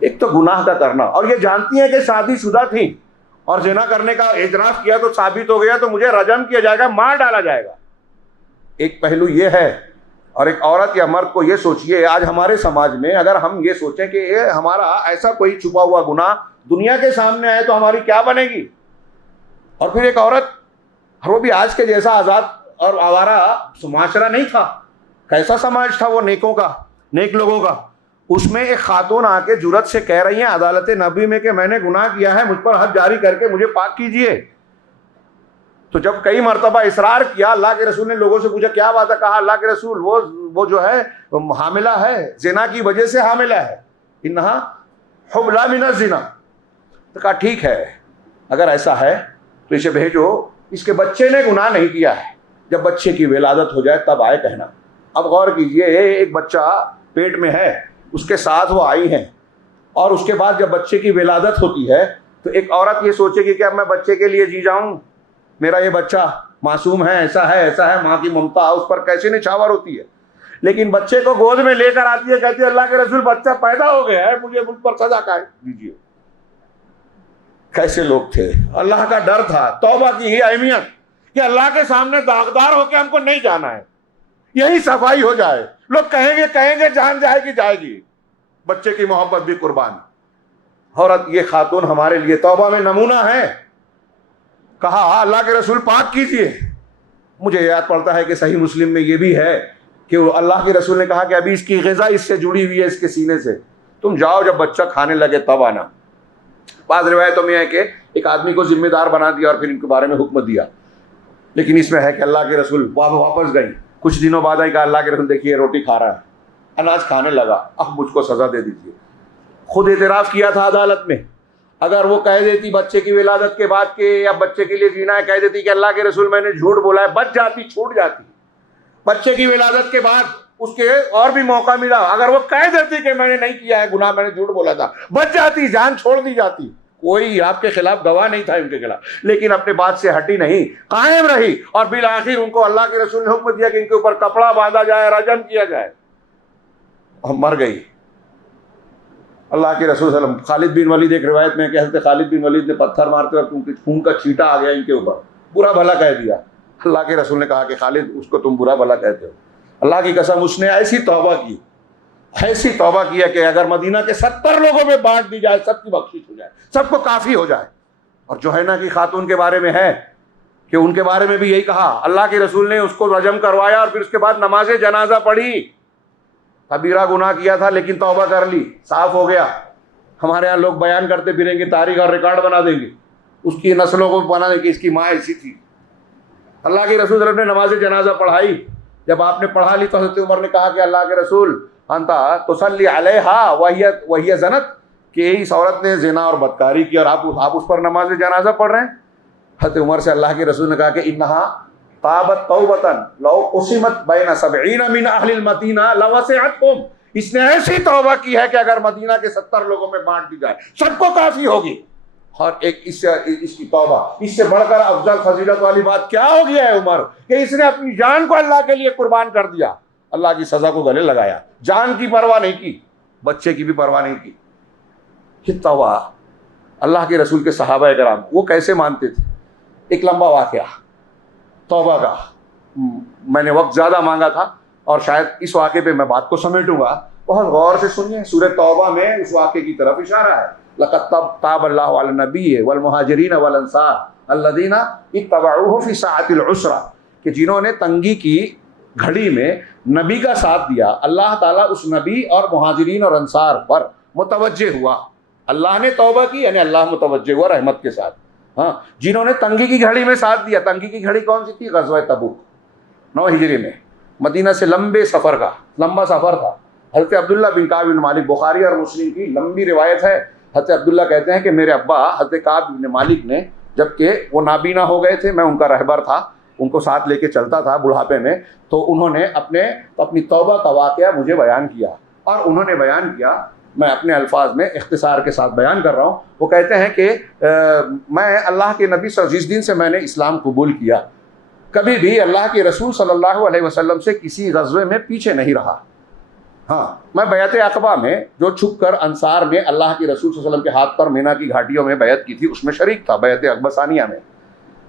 ایک تو گناہ کا کرنا، اور یہ جانتی ہے کہ شادی شدہ تھی اور زنا کرنے کا اعتراف کیا تو ثابت ہو گیا تو مجھے رجم کیا جائے گا، مار ڈالا جائے گا۔ ایک پہلو یہ ہے۔ اور ایک عورت یا مرد کو یہ سوچئے، آج ہمارے سماج میں اگر ہم یہ سوچیں کہ یہ ہمارا ایسا کوئی چھپا ہوا گناہ دنیا کے سامنے آئے تو ہماری کیا بنے گی؟ اور پھر ایک عورت، وہ بھی آج کے جیسا آزاد اور آوارہ معاشرہ نہیں تھا، کیسا سماج تھا وہ نیکوں کا، نیک لوگوں کا۔ اس میں ایک خاتون آ کے جرت سے کہہ رہی ہیں عدالت نبی میں کہ میں نے گناہ کیا ہے، مجھ پر حد جاری کر کے مجھے پاک کیجئے۔ تو جب کئی مرتبہ اصرار کیا، اللہ کے رسول نے لوگوں سے پوچھا کیا بات ہے؟ کہا اللہ کے رسول وہ جو ہے حاملہ ہے، زنا کی وجہ سے حاملہ ہے، انہا حبلہ من الزنا۔ تو کہا ٹھیک ہے، اگر ایسا ہے تو اسے بھیجو، اس کے بچے نے گناہ نہیں کیا ہے، جب بچے کی ولادت ہو جائے تب آئے کہنا۔ اب غور کیجئے، ایک بچہ پیٹ میں ہے، اس کے ساتھ وہ آئی ہیں، اور اس کے بعد جب بچے کی ولادت ہوتی ہے تو ایک عورت یہ سوچے گی کہ اب میں بچے کے لیے جی جاؤں، میرا یہ بچہ معصوم ہے، ایسا ہے، ماں کی ممتا اس پر کیسے نچھاور ہوتی ہے۔ لیکن بچے کو گود میں لے کر آتی ہے، کہتی ہے اللہ کے رسول بچہ پیدا ہو گیا ہے، مجھے مجھ پر سزا کا دیجیے۔ کیسے لوگ تھے، اللہ کا ڈر تھا، توبہ کی ہی اہمیت کہ اللہ کے سامنے داغدار ہو کے ہم کو نہیں جانا ہے، یہی صفائی ہو جائے۔ لوگ کہیں گے جان جائے گی، بچے کی محبت بھی قربان۔ عورت یہ خاتون ہمارے لیے توبہ میں نمونہ ہے۔ کہا اللہ کے رسول پاک کیجئے۔ مجھے یاد پڑتا ہے کہ صحیح مسلم میں یہ بھی ہے کہ اللہ کے رسول نے کہا کہ ابھی اس کی غذا اس سے جڑی ہوئی ہے، اس کے سینے سے، تم جاؤ جب بچہ کھانے لگے تب آنا۔ بعض روایتوں میں ہے کہ ایک آدمی کو ذمہ دار بنا دیا اور پھر ان کے بارے میں حکم دیا، لیکن اس میں ہے کہ اللہ کے رسول واپس گئی، کچھ دنوں بعد آئی، کہا اللہ کے رسول دیکھیے روٹی کھا رہا ہے، اناج کھانے لگا، اب مجھ کو سزا دے دیجیے۔ خود اعتراف کیا تھا عدالت میں، اگر وہ کہہ دیتی بچے کی ولادت کے بعد کہ یا بچے کے لیے جینا ہے، کہہ دیتی کہ اللہ کے رسول میں نے جھوٹ بولا ہے، بچ جاتی، چھوٹ جاتی. بچے کی ولادت کے بعد اس کے اور بھی موقع ملا، اگر وہ کہہ دیتی کہ میں نے نہیں کیا ہے گناہ، میں نے جھوٹ بولا تھا، بچ جاتی، جان چھوڑ دی جاتی. کوئی آپ کے خلاف گواہ نہیں تھا ان کے خلاف، لیکن اپنے بات سے ہٹی نہیں، قائم رہی، اور بالآخر ان کو اللہ کے رسول نے حکم دیا کہ ان کے اوپر کپڑا باندھا جائے، رجم کیا جائے. مر گئی. اللہ کے رسول صلی اللہ علیہ وسلم، خالد بن ولید، ایک روایت میں کہ حضرت خالد بن ولید نے پتھر مارتے وقت ان کے خون کا چھینٹا آ گیا ان کے اوپر، برا بھلا کہہ دیا. اللہ کے رسول نے کہا کہ خالد اس کو تم برا بھلا کہتے ہو. اللہ کی قسم اس نے ایسی توبہ کی، ایسی توبہ کیا کہ اگر مدینہ کے 70 لوگوں میں بانٹ دی جائے، سب کی بخشش ہو جائے، سب کو کافی ہو جائے. اور جوہینہ کی خاتون کے بارے میں ہے کہ ان کے بارے میں بھی یہی کہا، اللہ کے رسول نے اس کو رجم کروایا اور پھر اس کے بعد نماز جنازہ پڑھی. کبیرہ گناہ کیا تھا لیکن توبہ کر لی، صاف ہو گیا. ہمارے ہاں لوگ بیان کرتے پھریں گے، تاریخ اور ریکارڈ بنا دیں گے، اس کی نسلوں کو بنا دیں گے اس کی ماں ایسی تھی. اللہ کے رسول صلی اللہ علیہ وسلم نے نماز جنازہ پڑھائی. جب آپ نے پڑھا لی تو حضرت عمر نے کہا کہ اللہ کے رسول انتا تصلی علیہا وہی زنت، کہ اس عورت نے زنا اور بدکاری کی اور آپ اس پر نماز جنازہ پڑھ رہے ہیں. حضرت عمر سے اللہ کے رسول نے کہا کہ انہا تابت توبتن لو قسمت بین 70 من اہل المدینہ لوسعتہم، اس نے ایسی توبہ کی ہے کہ اگر مدینہ کے 70 لوگوں میں بانٹ دی جائے سب کو کافی ہوگی. اور ایک اس کی توبہ، اس سے بڑھ کر افضل فضیلت والی بات کیا ہو گیا ہے عمر، کہ اس نے اپنی جان کو اللہ کے لیے قربان کر دیا، اللہ کی سزا کو گلے لگایا، جان کی پرواہ نہیں کی، بچے کی بھی پرواہ نہیں کی. یہ توبہ اللہ کے رسول کے صحابہ کرام وہ کیسے مانتے تھے. ایک لمبا واقعہ توبہ کا، میں نے وقت زیادہ مانگا تھا اور شاید اس واقعے پہ میں بات کو سمیٹوں گا، بہت غور سے سنیے. سورہ توبہ میں اس واقعے کی طرف اشارہ ہے. لقد تاب اللہ علی النبی والمہاجرین والانصار الذین اتبعوہ فی ساعۃ العسرہ، کہ جنہوں نے تنگی کی گھڑی میں نبی کا ساتھ دیا، اللہ تعالیٰ اس نبی اور مہاجرین اور انصار پر متوجہ ہوا. اللہ نے توبہ کی یعنی اللہ متوجہ ہوا رحمت کے ساتھ. ہاں، جنہوں نے تنگی کی گھڑی میں ساتھ دیا. تنگی کی گھڑی کون سی تھی؟ غزوہ تبوک 9 ہجری میں، مدینہ سے لمبا سفر تھا. حضرت عبداللہ بن کعب بن مالک، بخاری اور مسلم کی لمبی روایت ہے. حضرت عبداللہ کہتے ہیں کہ میرے ابا حضرت کعب بن مالک نے، جبکہ وہ نابینا ہو گئے تھے، میں ان کا رہبر تھا، ان کو ساتھ لے کے چلتا تھا بڑھاپے میں، تو انہوں نے اپنی توبہ کا واقعہ مجھے بیان کیا. اور انہوں نے بیان کیا، میں اپنے الفاظ میں اختصار کے ساتھ بیان کر رہا ہوں. وہ کہتے ہیں کہ میں اللہ کے نبی جس دن سے میں نے اسلام قبول کیا، کبھی بھی اللہ کے رسول صلی اللہ علیہ وسلم سے کسی غزوے میں پیچھے نہیں رہا. ہاں، میں بیعت عقبہ میں جو چھپ کر انصار نے اللہ کے رسول صلی اللہ علیہ وسلم کے ہاتھ پر مینا کی گھاٹیوں میں بیعت کی تھی، اس میں شریک تھا، بیعت عقبہ ثانیہ میں.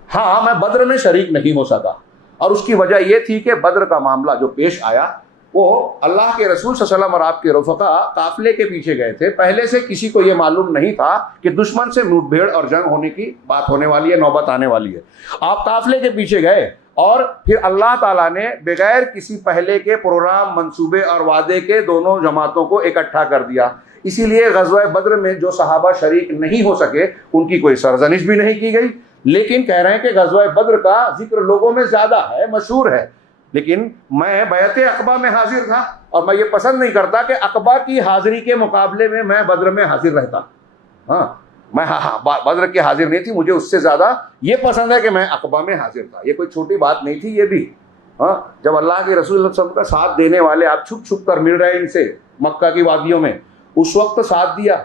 ہاں، میں بدر میں شریک نہیں ہو سکا، اور اس کی وجہ یہ تھی کہ بدر کا معاملہ جو پیش آیا وہ اللہ کے رسول صلی اللہ علیہ وسلم اور آپ کے رفقا قافلے کے پیچھے گئے تھے. پہلے سے کسی کو یہ معلوم نہیں تھا کہ دشمن سے مٹ بھیڑ اور جنگ ہونے کی بات ہونے والی ہے، نوبت آنے والی ہے. آپ قافلے کے پیچھے گئے اور پھر اللہ تعالیٰ نے بغیر کسی پہلے کے پروگرام، منصوبے اور وعدے کے دونوں جماعتوں کو اکٹھا کر دیا. اسی لیے غزوہ بدر میں جو صحابہ شریک نہیں ہو سکے ان کی کوئی سرزنش بھی نہیں کی گئی، لیکن کہہ رہے ہیں کہ غزوہ بدر کا ذکر لوگوں میں زیادہ ہے، مشہور ہے. لیکن میں بیعت عقبہ میں حاضر تھا اور میں یہ پسند نہیں کرتا کہ عقبہ کی حاضری کے مقابلے میں میں بدر میں حاضر رہتا. ہاں، میں بدر کے حاضر نہیں تھی، مجھے اس سے زیادہ یہ پسند ہے کہ میں عقبہ میں حاضر تھا. یہ کوئی چھوٹی بات نہیں تھی یہ بھی. ہاں، جب اللہ کے رسول صلی اللہ علیہ وسلم کا ساتھ دینے والے آپ چھپ چھپ کر مل رہے ہیں ان سے مکہ کی وادیوں میں، اس وقت ساتھ دیا.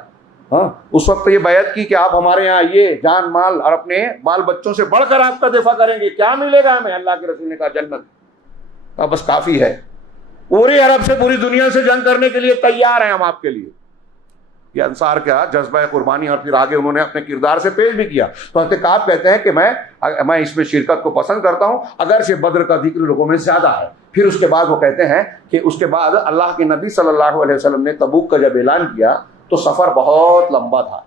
ہاں، اس وقت یہ بیعت کی کہ آپ ہمارے یہاں آئیے، جان مال اور اپنے بال بچوں سے بڑھ کر آپ کا دفاع کریں گے. کیا ملے گا ہمیں؟ اللہ کے رسول نے کہا جنت. بس کافی ہے، پوری عرب سے پوری دنیا سے جنگ کرنے کے لیے تیار ہیں ہم آپ کے لیے. یہ انصار کا جذبہ قربانی، اور پھر آگے انہوں نے اپنے کردار سے پیش بھی کیا. تو حضرت کعب کہتے ہیں کہ میں اس میں شرکت کو پسند کرتا ہوں اگرچہ بدر کا ذکر لوگوں میں زیادہ ہے. پھر اس کے بعد وہ کہتے ہیں کہ اس کے بعد اللہ کے نبی صلی اللہ علیہ وسلم نے تبوک کا جب اعلان کیا تو سفر بہت لمبا تھا.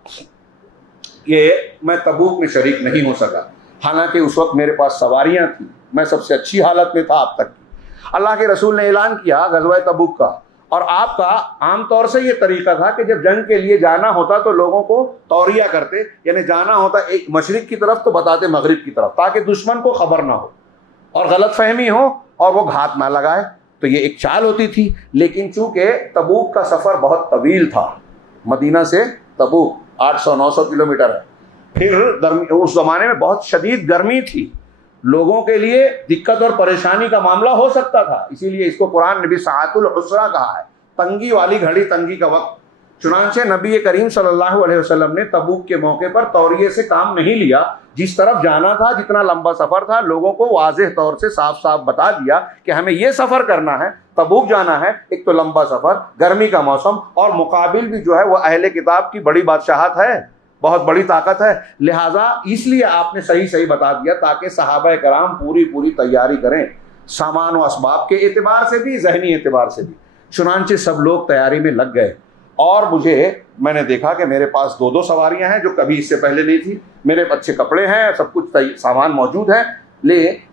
یہ میں تبوک میں شریک نہیں ہو سکا، حالانکہ اس وقت میرے پاس سواریاں تھیں، میں سب سے اچھی حالت میں تھا اب تک. اللہ کے رسول نے اعلان کیا غزوہ تبوک کا، اور آپ کا عام طور سے یہ طریقہ تھا کہ جب جنگ کے لیے جانا ہوتا تو لوگوں کو توریہ کرتے، یعنی جانا ہوتا ایک مشرق کی طرف تو بتاتے مغرب کی طرف، تاکہ دشمن کو خبر نہ ہو اور غلط فہمی ہو اور وہ گھات نہ لگائے. تو یہ ایک چال ہوتی تھی. لیکن چونکہ تبوک کا سفر بہت طویل تھا، مدینہ سے تبوک 800-900 کلومیٹر ہے۔ پھر اس زمانے میں بہت شدید گرمی تھی، لوگوں کے لیے دقت اور پریشانی کا معاملہ ہو سکتا تھا، اسی لیے اس کو قرآن نے بھی ساعۃ العسرہ کہا ہے، تنگی والی گھڑی، تنگی کا وقت۔ چنانچہ نبی کریم صلی اللہ علیہ وسلم نے تبوک کے موقع پر توریے سے کام نہیں لیا، جس طرف جانا تھا، جتنا لمبا سفر تھا، لوگوں کو واضح طور سے صاف صاف بتا دیا کہ ہمیں یہ سفر کرنا ہے، تبوک جانا ہے، ایک تو لمبا سفر، گرمی کا موسم، اور مقابل بھی جو ہے وہ اہل کتاب کی بڑی بادشاہت ہے، بہت بڑی طاقت ہے، لہٰذا اس لیے آپ نے صحیح بتا دیا تاکہ صحابہ کرام پوری تیاری کریں، سامان و اسباب کے اعتبار سے بھی، ذہنی اعتبار سے بھی۔ چنانچہ سب لوگ تیاری میں لگ گئے، اور میں نے دیکھا کہ میرے پاس 2 سواریاں ہیں جو کبھی اس سے پہلے نہیں تھی، میرے اچھے کپڑے ہیں، سب کچھ سامان موجود ہے،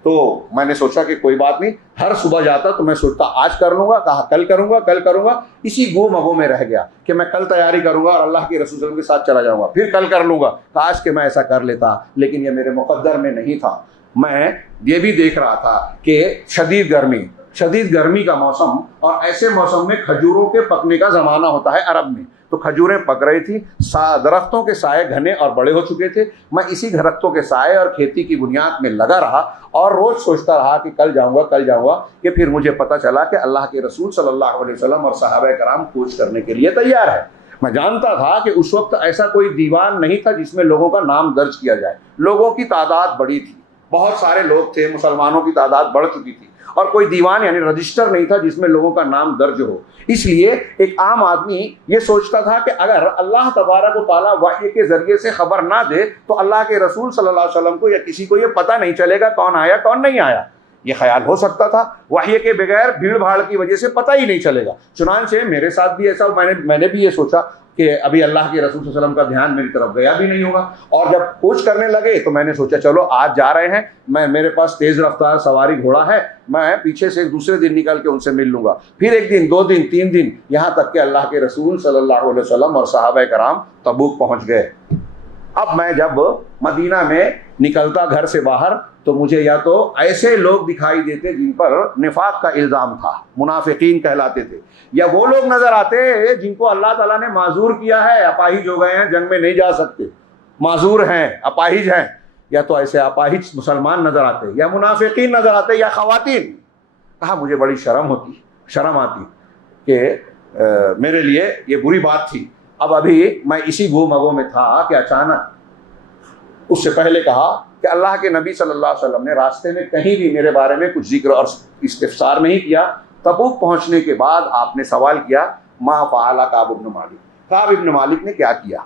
تو میں نے سوچا کہ کوئی بات نہیں، ہر صبح جاتا تو میں سوچتا آج کر لوں گا، کہا کل کروں گا، اسی گو مگو میں رہ گیا کہ میں کل تیاری کروں گا اور اللہ کے رسول صلی اللہ علیہ وسلم کے ساتھ چلا جاؤں گا، پھر کل کر لوں گا، کاش کہ میں ایسا کر لیتا، لیکن یہ میرے مقدر میں نہیں تھا۔ میں یہ بھی دیکھ رہا تھا کہ شدید گرمی کا موسم، اور ایسے موسم میں کھجوروں کے پکنے کا زمانہ ہوتا ہے عرب میں، تو کھجوریں پک رہی تھی، درختوں کے سائے گھنے اور بڑے ہو چکے تھے، میں اسی درختوں کے سائے اور کھیتی کی بنیاد میں لگا رہا اور روز سوچتا رہا کہ کل جاؤں گا، کہ پھر مجھے پتہ چلا کہ اللہ کے رسول صلی اللہ علیہ وسلم اور صحابہ کرام کوچ کرنے کے لیے تیار ہے۔ میں جانتا تھا کہ اس وقت ایسا کوئی دیوان نہیں تھا جس میں لوگوں کا نام درج کیا جائے، لوگوں کی تعداد بڑی تھی، بہت سارے لوگ تھے، مسلمانوں کی تعداد بڑھ چکی تھی، اور کوئی دیوان یعنی رجسٹر نہیں تھا جس میں لوگوں کا نام درج ہو۔ اس لیے ایک عام آدمی یہ سوچتا تھا کہ اگر اللہ تبارک و تعالیٰ وحی کے ذریعے سے خبر نہ دے تو اللہ کے رسول صلی اللہ علیہ وسلم کو یا کسی کو یہ پتہ نہیں چلے گا کون آیا کون نہیں آیا، یہ خیال ہو سکتا تھا، وحی کے بغیر بھیڑ بھاڑ کی وجہ سے پتہ ہی نہیں چلے گا۔ چنانچہ میرے ساتھ بھی ایسا، میں نے بھی یہ سوچا کہ ابھی اللہ کے رسول صلی اللہ علیہ وسلم کا دھیان میری طرف گیا بھی نہیں ہوگا، اور جب کوچ کرنے لگے تو میں نے سوچا چلو آج جا رہے ہیں، میرے پاس تیز رفتار سواری گھوڑا ہے، میں پیچھے سے دوسرے دن نکل کے ان سے مل لوں گا، پھر 1 دن 2 دن 3 دن، یہاں تک کہ اللہ کے رسول صلی اللہ علیہ وسلم اور صحابہ کرام تبوک پہنچ گئے۔ اب میں جب مدینہ میں نکلتا گھر سے باہر تو مجھے یا تو ایسے لوگ دکھائی دیتے جن پر نفاق کا الزام تھا، منافقین کہلاتے تھے، یا وہ لوگ نظر آتے جن کو اللہ تعالیٰ نے معذور کیا ہے، اپاہج ہو گئے ہیں، جنگ میں نہیں جا سکتے، معذور ہیں، اپاہج ہیں، یا تو ایسے اپاہج مسلمان نظر آتے، یا منافقین نظر آتے، یا خواتین۔ کہا مجھے بڑی شرم آتی کہ میرے لیے یہ بری بات تھی۔ اب ابھی میں اسی گو مگو میں تھا کہ اچانک اس سے پہلے کہا کہ اللہ کے نبی صلی اللہ علیہ وسلم نے راستے میں کہیں بھی میرے بارے میں کچھ ذکر اور استفسار نہیں کیا۔ تبوک پہنچنے کے بعد آپ نے سوال کیا ما فعل کعب بن مالک، کعب بن مالک نے کیا کیا؟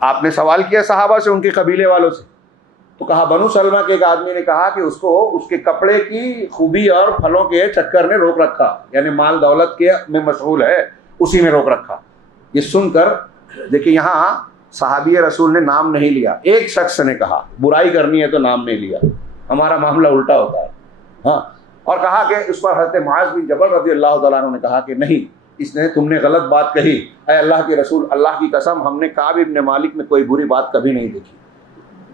آپ نے سوال کیا صحابہ سے، ان کے قبیلے والوں سے، تو کہا بنو سلمہ کے ایک آدمی نے کہا کہ اس کو اس کے کپڑے کی خوبی اور پھلوں کے چکر نے روک رکھا، یعنی مال دولت کے میں مشغول ہے، اسی میں روک رکھا۔ یہ سن کر دیکھیے یہاں صحابی رسول نے نام نہیں لیا، ایک شخص نے کہا برائی کرنی ہے تو نام نہیں لیا، ہمارا معاملہ الٹا ہوتا ہے، ہاں، اور کہا کہ اس پر حضرت معاذ بن جبل رضی اللہ تعالیٰ عنہ نے کہا کہ نہیں، اس نے تم نے غلط بات کہی، اے اللہ کے رسول، اللہ کی قسم ہم نے کعب بن مالک میں کوئی بری بات کبھی نہیں دیکھی۔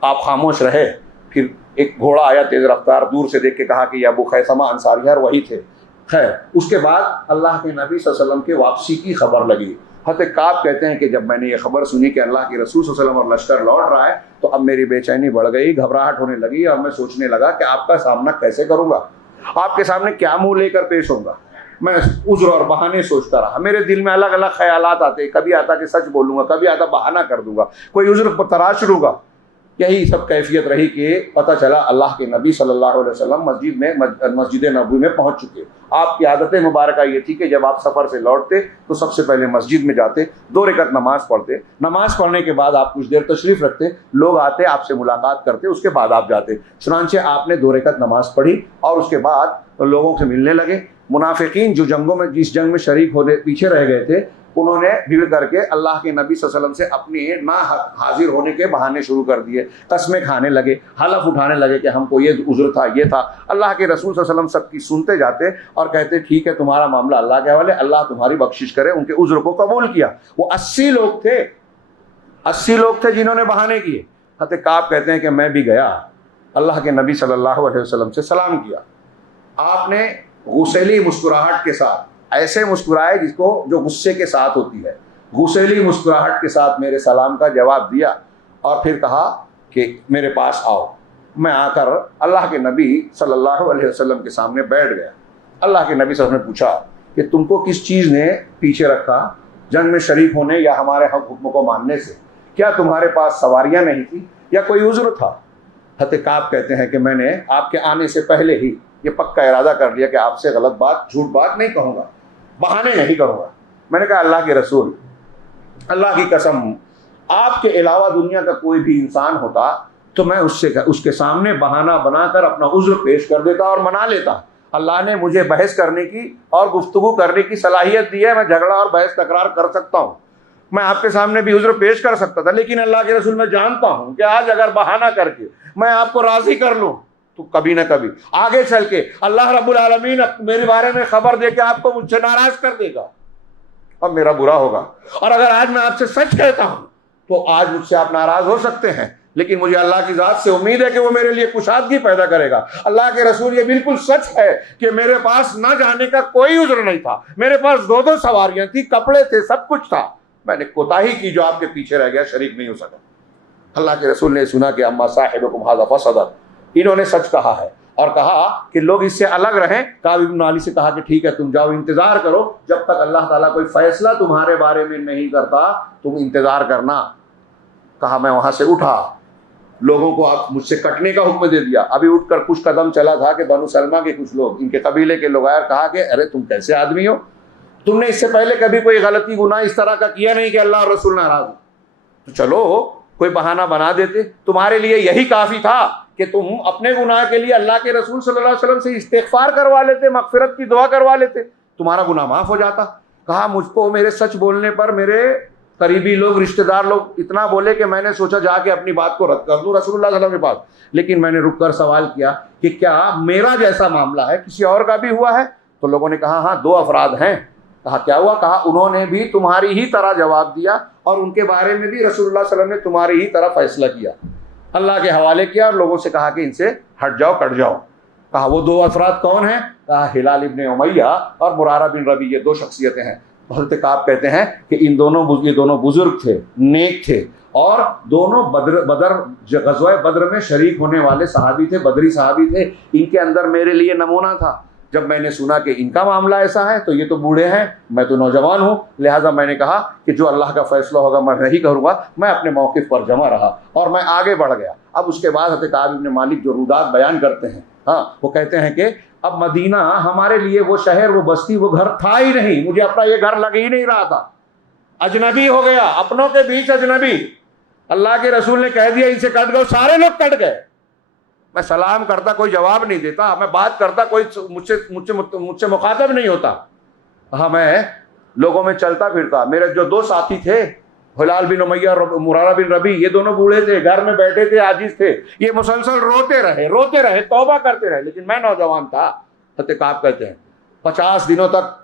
آپ خاموش رہے۔ پھر ایک گھوڑا آیا تیز رفتار، دور سے دیکھ کے کہا کہ یہ ابو خیثمہ انصاری ہے، اور وہی تھے۔ خیر اس کے بعد اللہ کے نبی صلی اللہ علیہ وسلم کے واپسی کی خبر لگی۔ حضرت کعب کہتے ہیں کہ جب میں نے یہ خبر سنی کہ اللہ کے رسول صلی اللہ علیہ وسلم اور لشکر لوٹ رہا ہے تو اب میری بے چینی بڑھ گئی، گھبراہٹ ہونے لگی، اور میں سوچنے لگا کہ آپ کا سامنا کیسے کروں گا، آپ کے سامنے کیا منہ لے کر پیش ہوں گا۔ میں عذر اور بہانے سوچتا رہا، میرے دل میں الگ الگ خیالات آتے، کبھی آتا کہ سچ بولوں گا، کبھی آتا بہانہ کر دوں گا، کوئی عذر پر تراش لوں گا۔ یہی سب کیفیت رہی کہ پتہ چلا اللہ کے نبی صلی اللہ علیہ وسلم مسجد نبوی میں پہنچ چکے۔ آپ کی عادت مبارکہ یہ تھی کہ جب آپ سفر سے لوٹتے تو سب سے پہلے مسجد میں جاتے، 2 رکعت نماز پڑھتے، نماز پڑھنے کے بعد آپ کچھ دیر تشریف رکھتے، لوگ آتے آپ سے ملاقات کرتے، اس کے بعد آپ جاتے۔ چنانچہ آپ نے 2 رکعت نماز پڑھی اور اس کے بعد لوگوں سے ملنے لگے۔ منافقین جو جس جنگ میں شریک ہونے پیچھے رہ گئے تھے، انہوں نے بھیڑ کر کے اللہ کے نبی صلی اللہ علیہ وسلم سے اپنی نہ حاضر ہونے کے بہانے شروع کر دیے، قسمیں کھانے لگے، حلف اٹھانے لگے کہ ہم کو یہ عذر تھا، یہ تھا۔ اللہ کے رسول صلی اللہ علیہ وسلم سب کی سنتے جاتے اور کہتے ٹھیک ہے تمہارا معاملہ اللہ کے حوالے، اللہ تمہاری بخشش کرے۔ ان کے عذر کو قبول کیا۔ وہ 80 لوگ تھے جنہوں نے بہانے کیے۔ حضرت کعب کہتے ہیں کہ میں بھی گیا، اللہ کے نبی صلی اللہ علیہ وسلم سے سلام کیا۔ آپ نے غسیلی مسکراہٹ کے ساتھ، ایسے مسکرائے جو غصے کے ساتھ ہوتی ہے، غسیلی مسکراہٹ کے ساتھ میرے سلام کا جواب دیا اور پھر کہا کہ میرے پاس آؤ۔ میں آ کر اللہ کے نبی صلی اللہ علیہ وسلم کے سامنے بیٹھ گیا۔ اللہ کے نبی صلی اللہ علیہ وسلم نے پوچھا کہ تم کو کس چیز نے پیچھے رکھا، جنگ میں شریک ہونے یا ہمارے حکم کو ماننے سے؟ کیا تمہارے پاس سواریاں نہیں تھی یا کوئی عذر تھا؟ حضرت کعب کہتے ہیں کہ میں نے آپ کے آنے سے پہلے ہی یہ پکا ارادہ کر لیا کہ آپ سے غلط بات، جھوٹ بات نہیں کہوں گا، بہانے نہیں کروں گا۔ میں نے کہا اللہ کے رسول، اللہ کی قسم، آپ کے علاوہ دنیا کا کوئی بھی انسان ہوتا تو میں اس کے سامنے بہانہ بنا کر اپنا عذر پیش کر دیتا اور منا لیتا۔ اللہ نے مجھے بحث کرنے کی اور گفتگو کرنے کی صلاحیت دی ہے، میں جھگڑا اور بحث تکرار کر سکتا ہوں، میں آپ کے سامنے بھی عذر پیش کر سکتا تھا، لیکن اللہ کے رسول میں جانتا ہوں کہ آج اگر بہانہ کر کے میں آپ کو راضی کر لوں تو کبھی نہ کبھی آگے چل کے اللہ رب العالمین میرے بارے میں خبر دے کے آپ کو مجھ سے ناراض کر دے گا اور میرا برا ہوگا۔ اور اگر آج میں آپ سے سچ کہتا ہوں تو آج مجھ سے آپ ناراض ہو سکتے ہیں، لیکن مجھے اللہ کی ذات سے امید ہے کہ وہ میرے لیے کشادگی پیدا کرے گا۔ اللہ کے رسول، یہ بالکل سچ ہے کہ میرے پاس نہ جانے کا کوئی عذر نہیں تھا، میرے پاس 2 سواریاں تھی، کپڑے تھے، سب کچھ تھا، میں نے کوتاہی کی جو آپ کے پیچھے رہ گیا، شریک نہیں ہو سکا۔ اللہ کے رسول نے سنا کہ اما صاحبکم ھذا فصدق، انہوں نے سچ کہا ہے اور کہا کہ لوگ اس سے الگ رہیں۔ کعب بن مالک سے کہا کہ ٹھیک ہے، تم جاؤ، انتظار کرو جب تک اللہ تعالیٰ کوئی فیصلہ تمہارے بارے میں نہیں کرتا، تم انتظار کرنا۔ کہا میں وہاں سے اٹھا، لوگوں کو آپ مجھ سے کٹنے کا حکم دے دیا۔ ابھی اٹھ کر کچھ قدم چلا تھا کہ بنو سلمہ کے کچھ لوگ، ان کے قبیلے کے لوگ آئے، کہا کہ ارے تم کیسے آدمی ہو، تم نے اس سے پہلے کبھی کوئی غلطی گناہ اس طرح کا کیا نہیں کہ اللہ اور رسول ناراض ہو، تو چلو کوئی بہانہ بنا دیتے، تمہارے لیے یہی کافی تھا کہ تم اپنے گناہ کے لیے اللہ کے رسول صلی اللہ علیہ وسلم سے استغفار کروا لیتے، مغفرت کی دعا کروا لیتے، تمہارا گناہ معاف ہو جاتا۔ کہا مجھ کو میرے سچ بولنے پر میرے قریبی لوگ، رشتہ دار لوگ اتنا بولے کہ میں نے سوچا جا کے اپنی بات کو رد کر دوں رسول اللہ صلی اللہ علیہ وسلم کے پاس، لیکن میں نے رک کر سوال کیا کہ کیا میرا جیسا معاملہ ہے کسی اور کا بھی ہوا ہے؟ تو لوگوں نے کہا ہاں 2 افراد ہیں۔ کہا کیا ہوا؟ کہا انہوں نے بھی تمہاری ہی طرح جواب دیا اور ان کے بارے میں بھی رسول اللہ صلی اللہ علیہ وسلم نے تمہاری ہی طرح فیصلہ کیا، اللہ کے حوالے کیا اور لوگوں سے کہا کہ ان سے ہٹ جاؤ، کٹ جاؤ۔ کہا وہ 2 افراد کون ہیں؟ کہا ہلال ابن امیہ اور مرارہ بن ربیع، یہ 2 شخصیتیں ہیں۔ حضرت کعب کہتے ہیں کہ یہ دونوں بزرگ تھے، نیک تھے، اور دونوں غزوہ بدر میں شریک ہونے والے صحابی تھے، بدری صحابی تھے۔ ان کے اندر میرے لیے نمونہ تھا۔ جب میں نے سنا کہ ان کا معاملہ ایسا ہے تو یہ تو بوڑھے ہیں، میں تو نوجوان ہوں، لہٰذا میں نے کہا کہ جو اللہ کا فیصلہ ہوگا میں وہی کروں گا۔ میں اپنے موقف پر جمع رہا اور میں آگے بڑھ گیا۔ اب اس کے بعد حضرت کعب بن مالک جو رودات بیان کرتے ہیں، وہ کہتے ہیں کہ اب مدینہ ہمارے لیے وہ شہر، وہ بستی، وہ گھر تھا ہی نہیں، مجھے اپنا یہ گھر لگ ہی نہیں رہا تھا، اجنبی ہو گیا، اپنوں کے بیچ اجنبی۔ اللہ کے رسول نے کہہ دیا ان سے کٹ گئے، سارے لوگ کٹ گئے۔ میں سلام کرتا کوئی جواب نہیں دیتا، میں بات کرتا کوئی مجھ سے مخاطب نہیں ہوتا۔ ہاں میں لوگوں میں چلتا پھرتا۔ میرے جو 2 ساتھی تھے، ہلال بن امیہ اور مرارہ بن ربیع، یہ دونوں بوڑھے تھے، گھر میں بیٹھے تھے، عاجز تھے، یہ مسلسل روتے رہے، توبہ کرتے رہے، لیکن میں نوجوان تھا۔ حضرت کعب کہتے ہیں 50 دنوں تک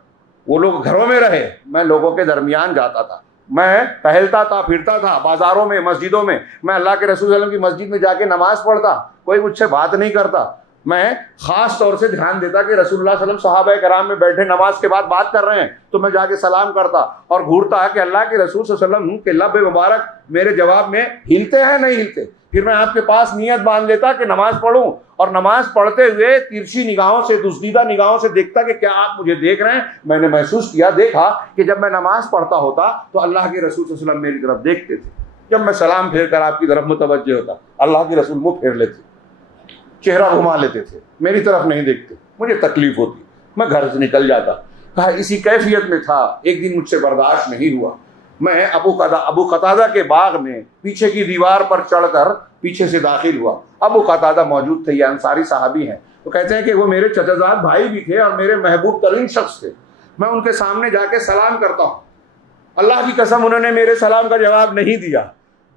وہ لوگ گھروں میں رہے، میں لوگوں کے درمیان جاتا تھا، میں ٹہلتا تھا، پھرتا تھا، بازاروں میں، مسجدوں میں، میں اللہ کے رسول صلی اللہ علیہ وسلم کی مسجد میں جا کے نماز پڑھتا، کوئی مجھ سے بات نہیں کرتا۔ میں خاص طور سے دھیان دیتا کہ رسول اللہ صلی اللہ علیہ وسلم صحابہ کرام میں بیٹھے نماز کے بعد بات کر رہے ہیں تو میں جا کے سلام کرتا اور گھورتا کہ اللہ کے رسول صلی اللہ علیہ وسلم کے لب مبارک میرے جواب میں ہلتے ہیں نہیں ہلتے۔ پھر میں آپ کے پاس نیت باندھ لیتا کہ نماز پڑھوں، اور نماز پڑھتے ہوئے ترچھی نگاہوں سے، دزدیدہ نگاہوں سے دیکھتا کہ کیا آپ مجھے دیکھ رہے ہیں۔ میں نے محسوس کیا، دیکھا کہ جب میں نماز پڑھتا ہوتا تو اللہ کے رسول صلی اللہ علیہ وسلم میری طرف دیکھتے تھے، جب میں سلام پھیر کر آپ کی طرف متوجہ ہوتا اللہ کے رسول منہ پھیر لیتے، چہرہ گھما لیتے تھے، میری طرف نہیں دیکھتے، مجھے تکلیف ہوتی، میں گھر سے نکل جاتا۔ کہا اسی کیفیت میں تھا، ایک دن مجھ سے برداشت نہیں ہوا، میں ابو قتادہ کے باغ میں پیچھے کی دیوار پر چڑھ کر پیچھے سے داخل ہوا۔ ابو قتادہ موجود تھے، یہ انصاری صحابی ہیں، وہ کہتے ہیں کہ وہ میرے چچا زاد بھائی بھی تھے اور میرے محبوب ترین شخص تھے۔ میں ان کے سامنے جا کے سلام کرتا ہوں، اللہ کی قسم انہوں نے میرے سلام کا جواب نہیں دیا۔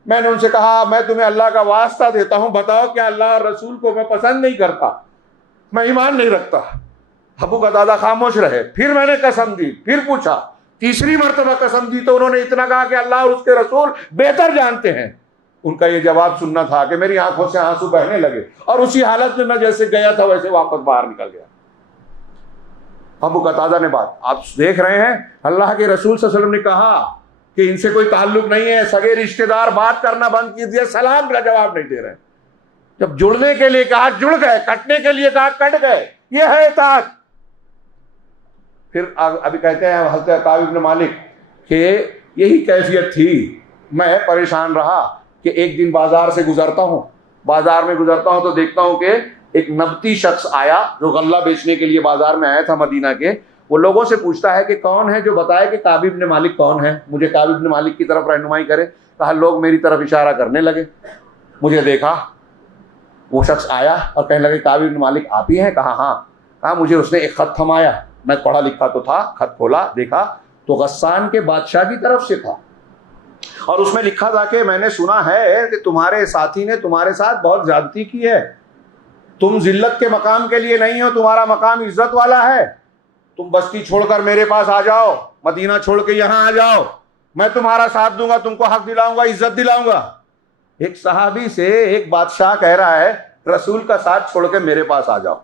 میں نے ان سے کہا میں تمہیں اللہ کا واسطہ دیتا ہوں، بتاؤ کیا اللہ اور رسول کو میں پسند نہیں کرتا، میں ایمان نہیں رکھتا؟ ابو قتادہ خاموش رہے۔ پھر میں نے قسم دی، پھر پوچھا، تیسری مرتبہ قسم دی تو انہوں نے اتنا کہا کہ اللہ اور اس کے رسول بہتر جانتے ہیں۔ ان کا یہ جواب سننا تھا کہ میری آنکھوں سے آنسو بہنے لگے اور اسی حالت میں میں جیسے گیا تھا ویسے واپس باہر نکل گیا۔ ابو قتادہ نے بات، آپ دیکھ رہے ہیں اللہ کے رسول صلی اللہ علیہ وسلم نے کہا کہ ان سے کوئی تعلق نہیں ہے, سگے رشتے دار بات کرنا بند کی دیا, سلام کا جواب نہیں دے رہے. جب جڑنے کے لیے کہا جڑ گئے, کٹنے کے لیے کہا کٹ گئے. یہ ہے اطاعت. پھر ابھی کہتے ہیں حضرت کعب بن مالک کہ یہی کیفیت تھی. میں پریشان رہا کہ ایک دن بازار سے گزرتا ہوں, بازار میں گزرتا ہوں تو دیکھتا ہوں کہ ایک نبطی شخص آیا جو غلہ بیچنے کے لیے بازار میں آیا تھا مدینہ کے. وہ لوگوں سے پوچھتا ہے کہ کون ہے جو بتائے کہ کعب بن مالک کون ہے, مجھے کعب بن مالک کی طرف رہنمائی کرے. کہا لوگ میری طرف اشارہ کرنے لگے. مجھے دیکھا, وہ شخص آیا اور کہنے لگے کعب بن مالک آپ ہی ہیں؟ کہا ہاں. کہا مجھے اس نے ایک خط تھمایا, میں پڑھا لکھا تو تھا, خط کھولا دیکھا تو غسان کے بادشاہ کی طرف سے تھا, اور اس میں لکھا تھا کہ میں نے سنا ہے کہ تمہارے ساتھی نے تمہارے ساتھ بہت زیادتی کی ہے, تم ذلت کے مقام کے لیے نہیں ہو, تمہارا مقام عزت والا ہے, تم بستی چھوڑ کر میرے پاس آ جاؤ, مدینہ چھوڑ کے یہاں آ جاؤ, میں تمہارا ساتھ دوں گا, تم کو حق دلاؤں گا, عزت دلاؤں گا. ایک صحابی سے ایک بادشاہ کہہ رہا ہے رسول کا ساتھ چھوڑ کے میرے پاس آ جاؤ.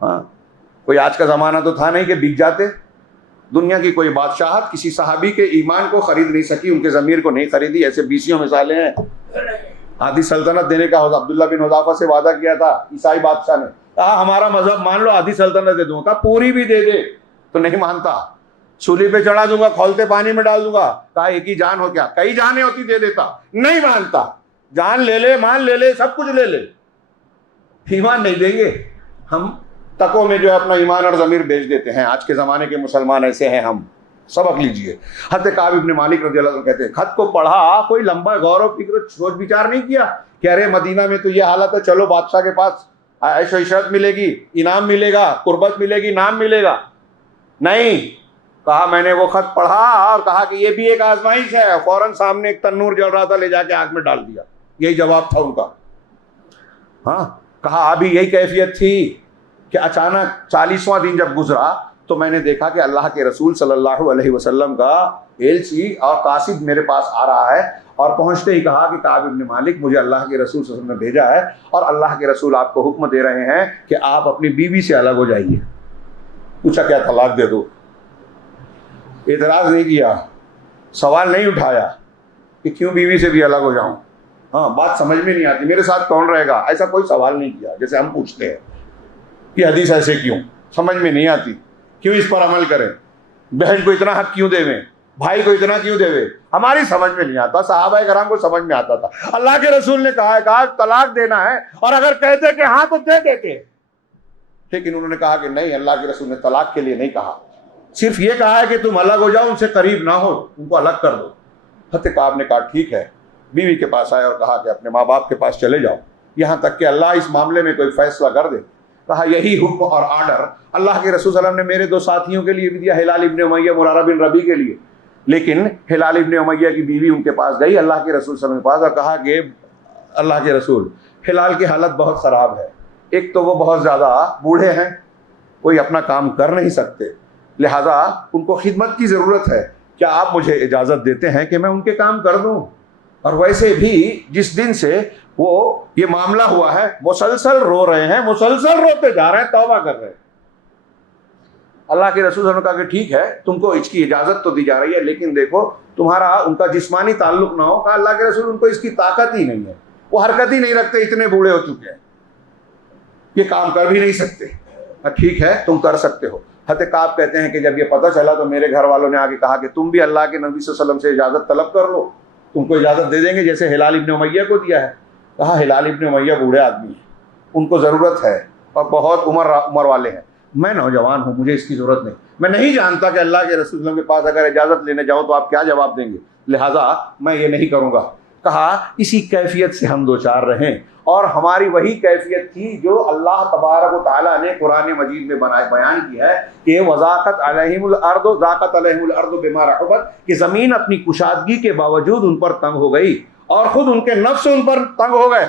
ہاں, کوئی آج کا زمانہ تو تھا نہیں کہ بک جاتے. دنیا کی کوئی بادشاہت کسی صحابی کے ایمان کو خرید نہیں سکی, ان کے ضمیر کو نہیں خریدی. ایسے بیسیوں مثالیں ہیں. آدھی سلطنت دینے کا عبداللہ بن حذافہ سے وعدہ کیا تھا عیسائی بادشاہ نے, کہا ہمارا مذہب مان لو, آدھی سلطنت دے دوں گا. پوری بھی دے دے تو نہیں مانتا. سولی پہ چڑھا دوں گا, کھولتے پانی میں ڈال دوں گا. کہا ایک ہی جان ہو, کیا کئی جانیں ہوتی دے دیتا. نہیں مانتا. جان لے لے, مان لے لے, سب کچھ لے لے, ایمان نہیں دیں گے. ہم تکوں میں جو ہے اپنا ایمان اور ضمیر بیچ دیتے ہیں. آج کے زمانے کے مسلمان ایسے ہیں. ہم سبق لیجئے. حضرت کعب بن مالک رضی اللہ عنہ کہتے ہیں خط کو پڑھا, کوئی لمبا غور و فکر سوچ بچار نہیں کیا کہ ارے مدینہ میں تو یہ حالت ہے, چلو بادشاہ کے پاس عیش و عشرت ملے گی, انعام ملے گا, قربت ملے گی, نام ملے گا. نہیں, کہا میں نے وہ خط پڑھا اور کہا کہ یہ بھی ایک آزمائش ہے. فوراً سامنے ایک تنور جل رہا تھا, لے جا کے آگ میں ڈال دیا. یہی جواب تھا ان کا. ہاں, کہا ابھی یہی کیفیت تھی کہ اچانک 40واں دن جب گزرا تو میں نے دیکھا کہ اللہ کے رسول صلی اللہ علیہ وسلم کا ایلچی اور قاصد میرے پاس آ رہا ہے, اور پہنچتے ہی کہا کہ کعب بن مالک مجھے اللہ کے رسول صلی اللہ علیہ وسلم نے بھیجا ہے, اور اللہ کے رسول آپ کو حکم دے رہے ہیں کہ آپ اپنی بیوی سے الگ ہو جائیے. پوچھا کیا طلاق دے دو؟ اعتراض نہیں کیا, سوال نہیں اٹھایا کہ کیوں بیوی سے بھی الگ ہو جاؤں. ہاں, بات سمجھ میں نہیں آتی, میرے ساتھ کون رہے گا, ایسا کوئی سوال نہیں کیا جیسے ہم پوچھتے ہیں. یہ حدیث ایسے کیوں, سمجھ میں نہیں آتی, کیوں اس پر عمل کریں, بہن کو اتنا حق کیوں دے دیں, بھائی کو اتنا کیوں دے دیں, ہماری سمجھ میں نہیں آتا. صحابہ کرام کو سمجھ میں آتا تھا. اللہ کے رسول نے کہا طلاق دینا ہے, اور اگر کہتے کہ ہاں تو دے دیتے, لیکن انہوں نے کہا کہ نہیں, اللہ کے رسول نے طلاق کے لیے نہیں کہا, صرف یہ کہا ہے کہ تم الگ ہو جاؤ, ان سے قریب نہ ہو, ان کو الگ کر دو. حضرت کعب نے کہا ٹھیک ہے, بیوی کے پاس آئے اور کہا کہ اپنے ماں باپ کے پاس چلے جاؤ, یہاں تک کہ اللہ اس معاملے میں کوئی فیصلہ کر دے. کہا یہی حکم اور آرڈر اللہ کے رسول صلی اللہ علیہ وسلم نے میرے 2 ساتھیوں کے لیے بھی دیا, ہلال ابن امیہ, مرارہ بن ربیع کے لیے. لیکن ہلال ابن امیہ کی بیوی ان کے پاس گئی اللہ کے رسول صلی اللہ علیہ وسلم کے پاس اور کہا کہ اللہ کے رسول, ہلال کی حالت بہت خراب ہے. ایک تو وہ بہت زیادہ بوڑھے ہیں, کوئی اپنا کام کر نہیں سکتے, لہذا ان کو خدمت کی ضرورت ہے, کیا آپ مجھے اجازت دیتے ہیں کہ میں ان کے کام کر دوں؟ اور ویسے بھی جس دن سے وہ یہ معاملہ ہوا ہے مسلسل رو رہے ہیں, مسلسل روتے جا رہے ہیں, توبہ کر رہے ہیں. اللہ کے رسول صلی اللہ علیہ وسلم نے کہا کہ ٹھیک ہے, تم کو اس کی اجازت تو دی جا رہی ہے, لیکن دیکھو تمہارا ان کا جسمانی تعلق نہ ہو. کہا اللہ کے رسول ان کو اس کی طاقت ہی نہیں ہے, وہ حرکت ہی نہیں رکھتے, اتنے بوڑھے ہو چکے ہیں, یہ کام کر بھی نہیں سکتے. ٹھیک ہے تم کر سکتے ہو. حضرت کعب کہتے ہیں کہ جب یہ پتہ چلا تو میرے گھر والوں نے آگے کہا کہ تم بھی اللہ کے نبی صلی اللہ علیہ وسلم سے اجازت طلب کر لو, تم کو اجازت دے دیں گے جیسے ہلال ابن امیہ کو دیا ہے. کہا ہلال ابن امیہ بوڑھے آدمی ہیں, ان کو ضرورت ہے اور بہت عمر والے ہیں, میں نوجوان ہوں, مجھے اس کی ضرورت نہیں. میں نہیں جانتا کہ اللہ کے رسول صلی اللہ علیہ وسلم کے پاس اگر اجازت لینے جاؤں تو آپ کیا جواب دیں گے, لہٰذا میں یہ نہیں کروں گا. کہا اسی کیفیت سے ہم 2-4 رہیں, اور ہماری وہی کیفیت تھی جو اللہ تبارک و تعالیٰ نے قرآن مجید میں بیان کی ہے کہ وضاقت علیہم الارض ضاقت علیہم الارض بما رحبت, کہ زمین اپنی کشادگی کے باوجود ان پر تنگ ہو گئی اور خود ان کے نفس ان پر تنگ ہو گئے.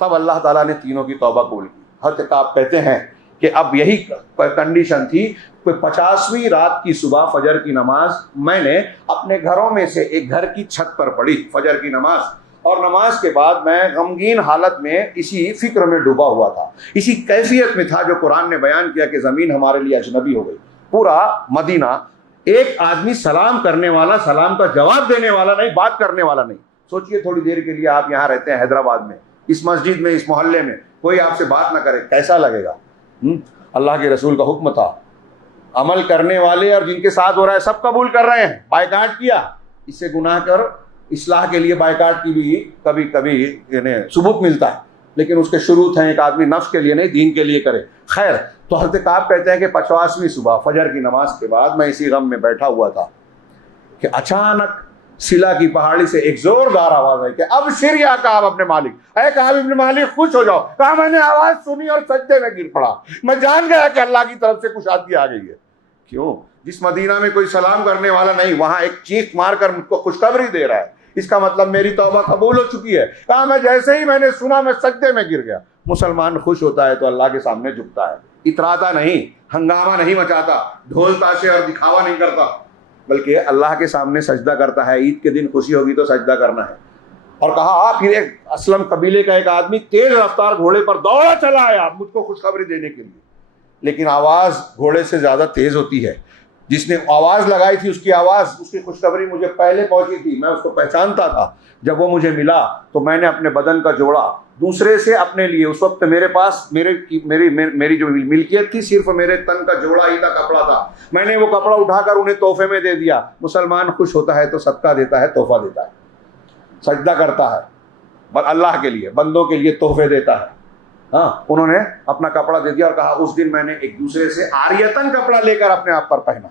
تب اللہ تعالیٰ نے تینوں کی توبہ قبول کی. حضرت کعب کہتے ہیں کہ اب یہی کنڈیشن تھی, کوئی 50ویں رات کی صبح فجر کی نماز میں نے اپنے گھروں میں سے ایک گھر کی چھت پر پڑھی فجر کی نماز, اور نماز کے بعد میں غمگین حالت میں اسی فکر میں ڈوبا ہوا تھا, اسی کیفیت میں تھا جو قرآن نے بیان کیا کہ زمین ہمارے لیے اجنبی ہو گئی. پورا مدینہ ایک آدمی سلام کرنے والا، سلام کا جواب دینے والا نہیں، بات کرنے والا نہیں. سوچئے تھوڑی دیر کے لیے آپ یہاں رہتے ہیں حیدرآباد میں، اس مسجد میں، اس محلے میں کوئی آپ سے بات نہ کرے، کیسا لگے گا؟ اللہ کے رسول کا حکم تھا، عمل کرنے والے اور جن کے ساتھ ہو رہا ہے سب قبول کر رہے ہیں، بائیکاٹ کیا، اس سے گناہ کر اصلاح کے لیے بائیکاٹ کی بھی کبھی کبھی یعنی ثبوت ملتا ہے، لیکن اس کے شروط ہیں، ایک آدمی نفس کے لیے نہیں دین کے لیے کرے. خیر، تو حضرت کعب کہتے ہیں کہ 50ویں صبح فجر کی نماز کے بعد میں اسی غم میں بیٹھا ہوا تھا کہ اچانک سلا کی پہاڑی سے ایک زوردار آواز آئی کہ ابشر یا کعب اپنے مالک، اے کعب ابن مالک خوش ہو جاؤ. کہا میں نے آواز سنی اور سجدے میں گر پڑا، میں جان گیا کہ اللہ کی طرف سے کشادگی آ گئی ہے. کیوں؟ جس مدینہ میں کوئی سلام کرنے والا نہیں، وہاں ایک چیخ مار کر مجھ کو خوشخبری دے رہا ہے، اس کا مطلب میری توبہ قبول ہو چکی ہے. کہا میں جیسے ہی میں نے سنا میں سجدے میں گر گیا. مسلمان خوش ہوتا ہے تو اللہ کے سامنے جھکتا ہے، اتراتا نہیں، ہنگامہ نہیں مچاتا، ڈھول تاشے اور دکھاوا نہیں کرتا، بلکہ اللہ کے سامنے سجدہ کرتا ہے. عید کے دن خوشی ہوگی تو سجدہ کرنا ہے. اور کہا پھر ایک اسلم قبیلے کا ایک آدمی تیز رفتار گھوڑے پر دوڑا چلا آیا مجھ کو خوشخبری دینے کے لیے، لیکن آواز گھوڑے سے زیادہ تیز ہوتی ہے. جس نے آواز لگائی تھی اس کی آواز، اس کی خوشخبری مجھے پہلے پہنچی تھی، میں اس کو پہچانتا تھا. جب وہ مجھے ملا تو میں نے اپنے بدن کا جوڑا دوسرے سے اپنے لیے، اس وقت میرے پاس میری جو ملکیت تھی صرف میرے تن کا جوڑا ہی تھا، کپڑا تھا، میں نے وہ کپڑا اٹھا کر انہیں تحفے میں دے دیا. مسلمان خوش ہوتا ہے تو صدقہ دیتا ہے، تحفہ دیتا ہے، سجدہ کرتا ہے اللہ کے لیے، بندوں کے لیے تحفے دیتا ہے. ہاں، انہوں نے اپنا کپڑا دے دیا اور کہا اس دن میں نے ایک دوسرے سے عاریتن کپڑا لے کر اپنے آپ پر پہنا.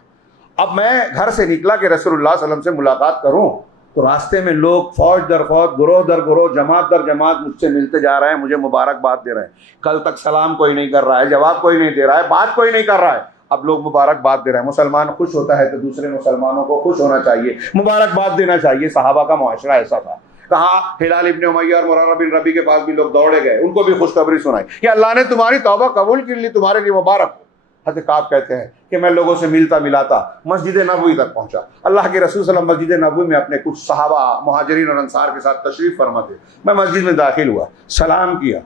اب میں گھر سے نکلا کہ رسول اللہ صلی اللہ علیہ وسلم سے ملاقات کروں، تو راستے میں لوگ فوج در فوج، گروہ در گروہ، جماعت در جماعت مجھ سے ملتے جا رہے ہیں، مجھے مبارکباد دے رہے ہیں. کل تک سلام کوئی نہیں کر رہا ہے، جواب کوئی نہیں دے رہا ہے، بات کوئی نہیں کر رہا ہے، اب لوگ مبارکباد دے رہے ہیں. مسلمان خوش ہوتا ہے تو دوسرے مسلمانوں کو خوش ہونا چاہیے، مبارکباد دینا چاہیے. صحابہ کا معاشرہ ایسا تھا. کہا ہلال ابن امیہ اور مرارہ بن ربیع کے پاس بھی لوگ دوڑے گئے، ان کو بھی خوشخبری سنائی کہ اللہ نے تمہاری توبہ قبول کر لی، تمہارے لیے مبارک ہو. حضرت کعب کہتے ہیں کہ میں لوگوں سے ملتا ملاتا مسجد نبوی تک پہنچا. اللہ کے رسول صلی اللہ علیہ وسلم مسجد نبوی میں اپنے کچھ صحابہ مہاجرین اور انصار کے ساتھ تشریف فرما تھے. میں مسجد میں داخل ہوا، سلام کیا.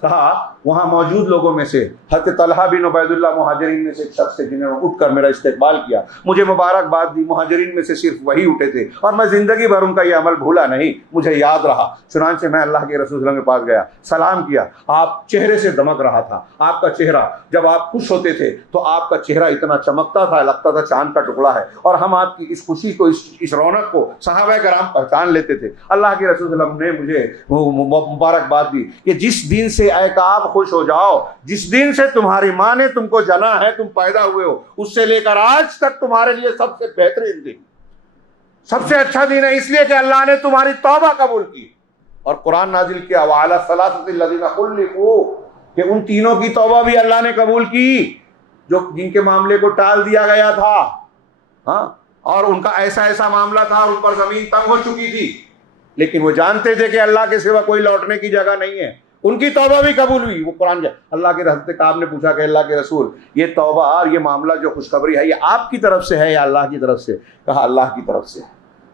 کہا وہاں موجود لوگوں میں سے حضرت طلحہ بن عبید اللہ مہاجرین میں سے ایک شخص تھے جنہوں نے اٹھ کر میرا استقبال کیا، مجھے مبارکباد دی. مہاجرین میں سے صرف وہی اٹھے تھے اور میں زندگی بھر ان کا یہ عمل بھولا نہیں، مجھے یاد رہا. چنانچہ میں اللہ کے رسول صلی اللہ علیہ وسلم کے پاس گیا، سلام کیا. آپ چہرے سے دمک رہا تھا، آپ کا چہرہ جب آپ خوش ہوتے تھے تو آپ کا چہرہ اتنا چمکتا تھا، لگتا تھا چاند کا ٹکڑا ہے، اور ہم آپ کی اس خوشی کو، اس رونق کو صحابہ کرام پہچان لیتے تھے. اللہ کے رسول صلی اللہ علیہ وسلم نے مجھے مبارکباد دی کہ جس دن سے اے کعب خوش ہو جاؤ، جس دن سے تمہاری ماں نے تم کو جنا ہے، تم پیدا ہوئے ہو، اس سے لے کر آج تک تمہارے لیے سب سے بہترین دن، سب سے اچھا دن ہے، اس لیے کہ اللہ نے تمہاری توبہ قبول کی. اور قرآن نازل کیا وعلی الثلاثۃ الذین خلفوا، کہ ان تینوں کی توبہ بھی اللہ نے قبول کی جو جن کے معاملے کو ٹال دیا گیا تھا. ہاں، اور ان کا ایسا معاملہ تھا اور ان پر زمین تنگ ہو چکی تھی، لیکن وہ جانتے تھے کہ اللہ کے سوا کوئی لوٹنے کی جگہ نہیں ہے. ان کی توبہ بھی قبول ہوئی. وہ قرآن جائے. اللہ کے حضرت کعب نے پوچھا کہ اللہ کے رسول، یہ توبہ اور یہ معاملہ جو خوشخبری ہے یہ آپ کی طرف سے ہے یا اللہ کی طرف سے؟ کہا اللہ کی طرف سے.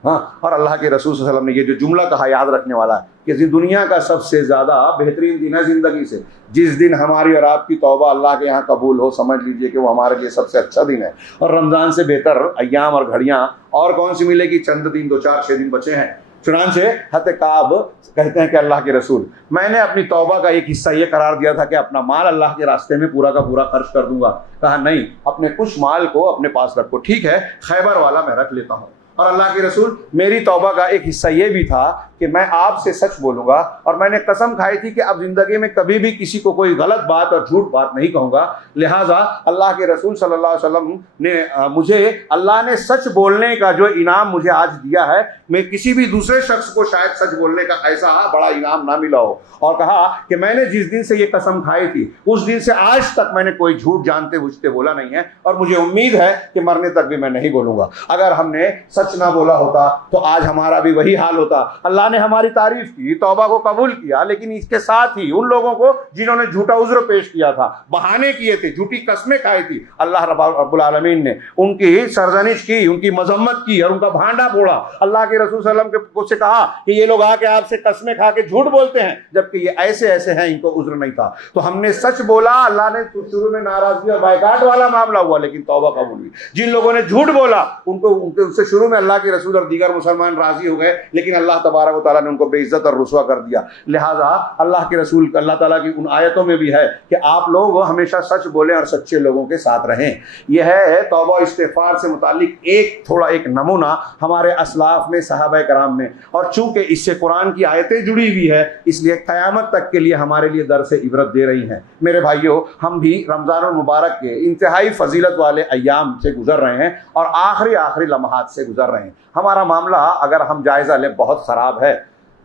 ہاں، اور اللہ کے رسول صلی اللہ علیہ وسلم نے یہ جو جملہ کہا یاد رکھنے والا ہے کہ دنیا کا سب سے زیادہ بہترین دن ہے زندگی سے جس دن ہماری اور آپ کی توبہ اللہ کے یہاں قبول ہو، سمجھ لیجئے کہ وہ ہمارے لیے سب سے اچھا دن ہے. اور رمضان سے بہتر ایام اور گھڑیاں اور کون سی ملے گی؟ چند دن، 2 4 6 دن بچے ہیں. چنانچہ حضرت کعب کہتے ہیں کہ اللہ کے رسول، میں نے اپنی توبہ کا ایک حصہ یہ قرار دیا تھا کہ اپنا مال اللہ کے راستے میں پورا کا پورا خرچ کر دوں گا. کہا نہیں، اپنے کچھ مال کو اپنے پاس رکھو. ٹھیک ہے، خیبر والا میں رکھ لیتا ہوں. اور اللہ کے رسول، میری توبہ کا ایک حصہ یہ بھی تھا کہ میں آپ سے سچ بولوں گا، اور میں نے قسم کھائی تھی کہ اب زندگی میں کبھی بھی کسی کو کوئی غلط بات اور جھوٹ بات نہیں کہوں گا. لہٰذا اللہ کے رسول صلی اللہ علیہ وسلم نے مجھے اللہ نے سچ بولنے کا جو انعام مجھے آج دیا ہے، میں کسی بھی دوسرے شخص کو شاید سچ بولنے کا ایسا بڑا انعام نہ ملا ہو. اور کہا کہ میں نے جس دن سے یہ قسم کھائی تھی اس دن سے آج تک میں نے کوئی جھوٹ جانتے بوجھتے بولا نہیں ہے، اور مجھے امید ہے کہ مرنے تک بھی میں نہیں بولوں گا. اگر ہم نے سچ نہ بولا ہوتا تو آج ہمارا بھی وہی حال ہوتا۔ اللہ نے ہماری تعریف کی، توبہ کو قبول کیا، لیکن اس کے ساتھ ہی ان لوگوں کو جنہوں نے جھوٹا عذر پیش کیا تھا، بہانے کیے تھے، جھوٹی قسمیں کھائی تھی، اللہ رب العالمین نے ان کی سرزنش کی، ان کی مذمت کی اور ان کا بھانڈا پھوڑا۔ اللہ کے رسول صلی اللہ علیہ وسلم سے کہا کہ یہ لوگ آ کے آپ سے قسمیں کھا کے جھوٹ بولتے ہیں، جبکہ یہ ایسے ایسے ہیں، ان کو عذر نہیں تھا۔ تو ہم نے سچ بولا، اللہ نے شروع میں ناراضگی اور بائیکاٹ والا معاملہ ہوا، لیکن توبہ قبول ہوئی۔ جن لوگوں نے جھوٹ بولا ان سے شروع میں اللہ کے رسول اور دیگر مسلمان راضی ہو گئے، لیکن اللہ تبارک و تعالیٰ نے ان کو بے عزت اور رسوا کر دیا۔ لہٰذا اللہ کے رسول اللہ تعالیٰ کی ان آیتوں میں بھی ہے کہ آپ لوگ ہمیشہ سچ بولیں اور سچے لوگوں کے ساتھ رہیں۔ یہ ہے توبہ استغفار سے متعلق ایک نمونہ ہمارے اسلاف میں، صحابہ کرام میں، اور چونکہ اس سے قرآن کی آیتیں جڑی ہوئی ہے، اس لیے قیامت تک کے لیے ہمارے لیے درس عبرت دے رہی ہیں۔ میرے بھائیوں، ہم بھی رمضان المبارک کے انتہائی فضیلت والے ایام سے گزر رہے ہیں اور آخری لمحات سے گزر رہے ہیں۔ ہمارا معاملہ اگر ہم جائزہ لیں بہت خراب ہے۔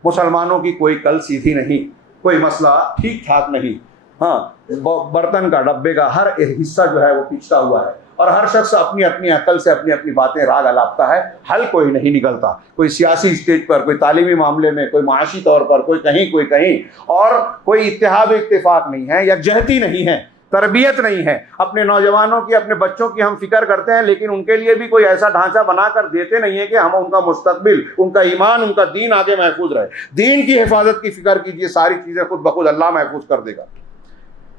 مسلمانوں کی کوئی کل سیدھی نہیں، کوئی مسئلہ ٹھیک ٹھاک نہیں۔ ہاں، برتن کا ڈبے کا ہر حصہ جو ہے وہ پچھتا ہوا ہے، اور ہر شخص اپنی اپنی عقل سے اپنی اپنی باتیں راگ الاپتا ہے، حل کوئی نہیں نکلتا۔ کوئی سیاسی اسٹیج پر، کوئی تعلیمی معاملے میں، کوئی معاشی طور پر، کوئی کہیں، اور کوئی اتحاد و اتفاق نہیں ہے، یکجہتی نہیں ہے، تربیت نہیں ہے۔ اپنے نوجوانوں کی، اپنے بچوں کی ہم فکر کرتے ہیں، لیکن ان کے لیے بھی کوئی ایسا ڈھانچہ بنا کر دیتے نہیں ہے کہ ہم ان کا مستقبل، ان کا ایمان، ان کا دین آگے محفوظ رہے۔ دین کی حفاظت کی فکر کیجئے، ساری چیزیں خود بخود اللہ محفوظ کر دے گا۔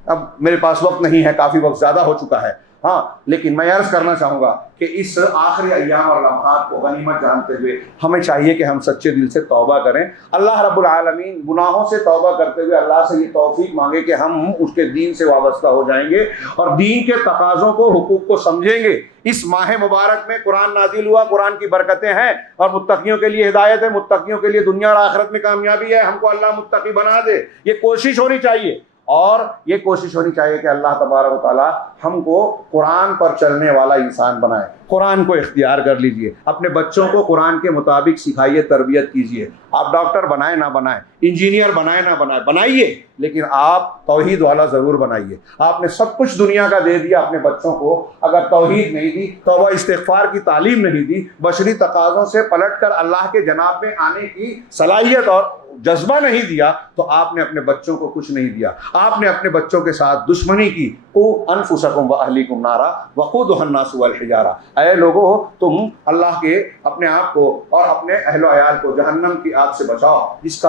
اب میرے پاس وقت نہیں ہے، کافی وقت زیادہ ہو چکا ہے، ہاں، لیکن میں عرض کرنا چاہوں گا کہ اس آخری ایام اور لمحات کو غنیمت جانتے ہوئے ہمیں چاہیے کہ ہم سچے دل سے توبہ کریں۔ اللہ رب العالمین گناہوں سے توبہ کرتے ہوئے اللہ سے یہ توفیق مانگے کہ ہم اس کے دین سے وابستہ ہو جائیں گے اور دین کے تقاضوں کو، حقوق کو سمجھیں گے۔ اس ماہ مبارک میں قرآن نازل ہوا، قرآن کی برکتیں ہیں اور متقیوں کے لیے ہدایت ہے، متقیوں کے لیے دنیا اور آخرت میں کامیابی ہے۔ ہم کو اللہ متقی بنا دے، یہ کوشش ہونی چاہیے، اور یہ کوشش ہونی چاہیے کہ اللہ تبارک و تعالیٰ ہم کو قرآن پر چلنے والا انسان بنائے۔ قرآن کو اختیار کر لیجئے، اپنے بچوں کو قرآن کے مطابق سکھائیے، تربیت کیجئے۔ آپ ڈاکٹر بنائیں نہ بنائیں، انجینئر بنائیں نہ بنائیں، بنائیے، لیکن آپ توحید والا ضرور بنائیے۔ آپ نے سب کچھ دنیا کا دے دیا اپنے بچوں کو، اگر توحید نہیں دی، توبہ استغفار کی تعلیم نہیں دی، بشری تقاضوں سے پلٹ کر اللہ کے جناب میں آنے کی صلاحیت اور جذبہ نہیں دیا، تو آپ نے اپنے بچوں کو کچھ نہیں دیا۔ آپ نے اپنے بچوں کے ساتھ دشمنی کی۔ قوا انفسکم واہلیکم نارا وقودھا الناس والحجارہ، اے لوگو تم اللہ کے اپنے آپ کو اور اپنے اہل و عیال کو جہنم کی آگ سے بچاؤ، جس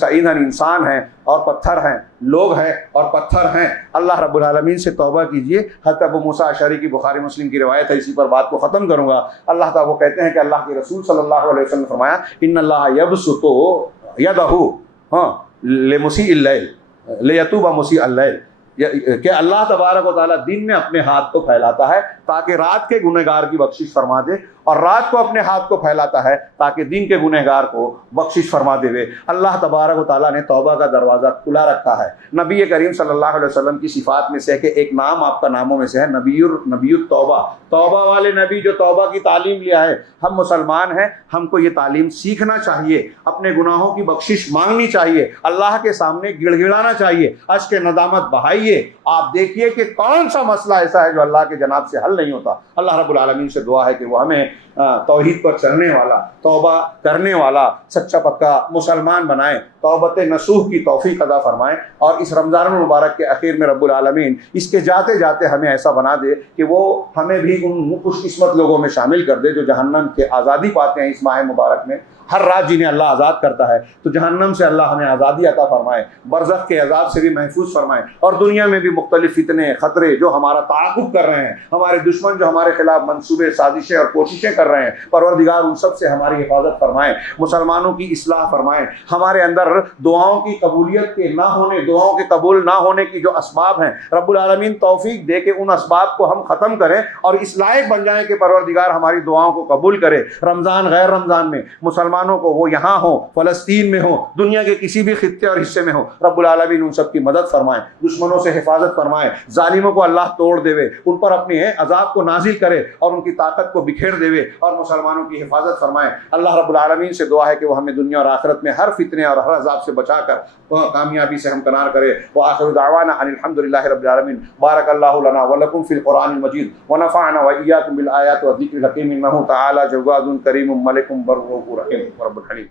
کا ایندھن انسان ہے اور پتھر ہیں، لوگ ہیں اور پتھر ہیں۔ اللہ رب العالمین سے توبہ کیجئے۔ حضرت ابو موسیٰ اشعری کی بخاری مسلم کی روایت ہے، اسی پر بات کو ختم کروں گا۔ اللہ تعالیٰ وہ کہتے ہیں کہ اللہ کے رسول صلی اللہ علیہ وسلم نے فرمایا، ان اللہ یبسط یدہ لمسیء اللیل لیتوب مسیء اللیل، کہ اللہ تبارک و تعالیٰ دن میں اپنے ہاتھ کو پھیلاتا ہے تاکہ رات کے گنہگار کی بخشش فرما دے، اور رات کو اپنے ہاتھ کو پھیلاتا ہے تاکہ دن کے گنہگار کو بخشش فرما دے۔ اللہ تبارک و تعالیٰ نے توبہ کا دروازہ کھلا رکھا ہے۔ نبی کریم صلی اللہ علیہ وسلم کی صفات میں سے کہ ایک نام آپ کا ناموں میں سے ہے نبی التوبہ، توبہ والے نبی جو توبہ کی تعلیم لیا ہے۔ ہم مسلمان ہیں، ہم کو یہ تعلیم سیکھنا چاہیے، اپنے گناہوں کی بخشش مانگنی چاہیے، اللہ کے سامنے گڑ گڑانا چاہیے، اشک ندامت بہائیے۔ آپ دیکھیے کہ کون سا مسئلہ ایسا ہے جو اللہ کے جناب سے حل نہیں ہوتا۔ اللہ رب العالمین سے دعا ہے کہ وہ ہمیں توحید پر چلنے والا، توبہ کرنے والا سچا پکا مسلمان بنائیں، توبت نصوح کی توفیق عطا فرمائیں، اور اس رمضان المبارک کے اخیر میں رب العالمین اس کے جاتے جاتے ہمیں ایسا بنا دے کہ وہ ہمیں بھی ان خوش قسمت لوگوں میں شامل کر دے جو جہنم کے آزادی پاتے ہیں اس ماہ مبارک میں۔ ہر رات جنہیں اللہ آزاد کرتا ہے، تو جہنم سے اللہ ہمیں آزادی عطا فرمائے، برزخ کے عذاب سے بھی محفوظ فرمائے، اور دنیا میں بھی مختلف فتنے خطرے جو ہمارا تعاقب کر رہے ہیں، ہمارے دشمن جو ہمارے خلاف منصوبے سازشیں اور کوششیں کر رہے ہیں، پروردگار ان سب سے ہماری حفاظت فرمائے، مسلمانوں کی اصلاح فرمائے۔ ہمارے اندر دعاؤں کی قبولیت کے نہ ہونے، دعاؤں کے قبول نہ ہونے کی جو اسباب ہیں، رب العالمین توفیق دے کہ ان اسباب کو ہم ختم کریں اور اس لائق بن جائیں کہ پروردگار ہماری دعاؤں کو قبول کرے۔ رمضان غیر رمضان میں مسلمانوں کو، وہ یہاں ہو، فلسطین میں ہو، دنیا کے کسی بھی خطے اور حصے میں ہو، رب العالمین ان سب کی مدد فرمائے، دشمنوں سے حفاظت فرمائے، ظالموں کو اللہ توڑ دے، ان پر اپنے عذاب کو نازل کرے اور ان کی طاقت کو بکھیر دے، اور مسلمانوں کی حفاظت فرمائے۔ اللہ رب العالمین سے دعا ہے کہ وہ ہمیں دنیا اور آخرت میں ہر فتنے اور ہر ہر عذاب سے بچا کر کامیابی سے ہمکنار کرے. وآخر دعوانا ان الحمد للہ رب العالمین. بارک اللہ لنا ولکم فی القرآن المجید ونفعنا وإیاکم بالآیات والذکر الحکیم انہ تعالی جواد کریم ملک بر رؤوف رحیم رب الحلیم.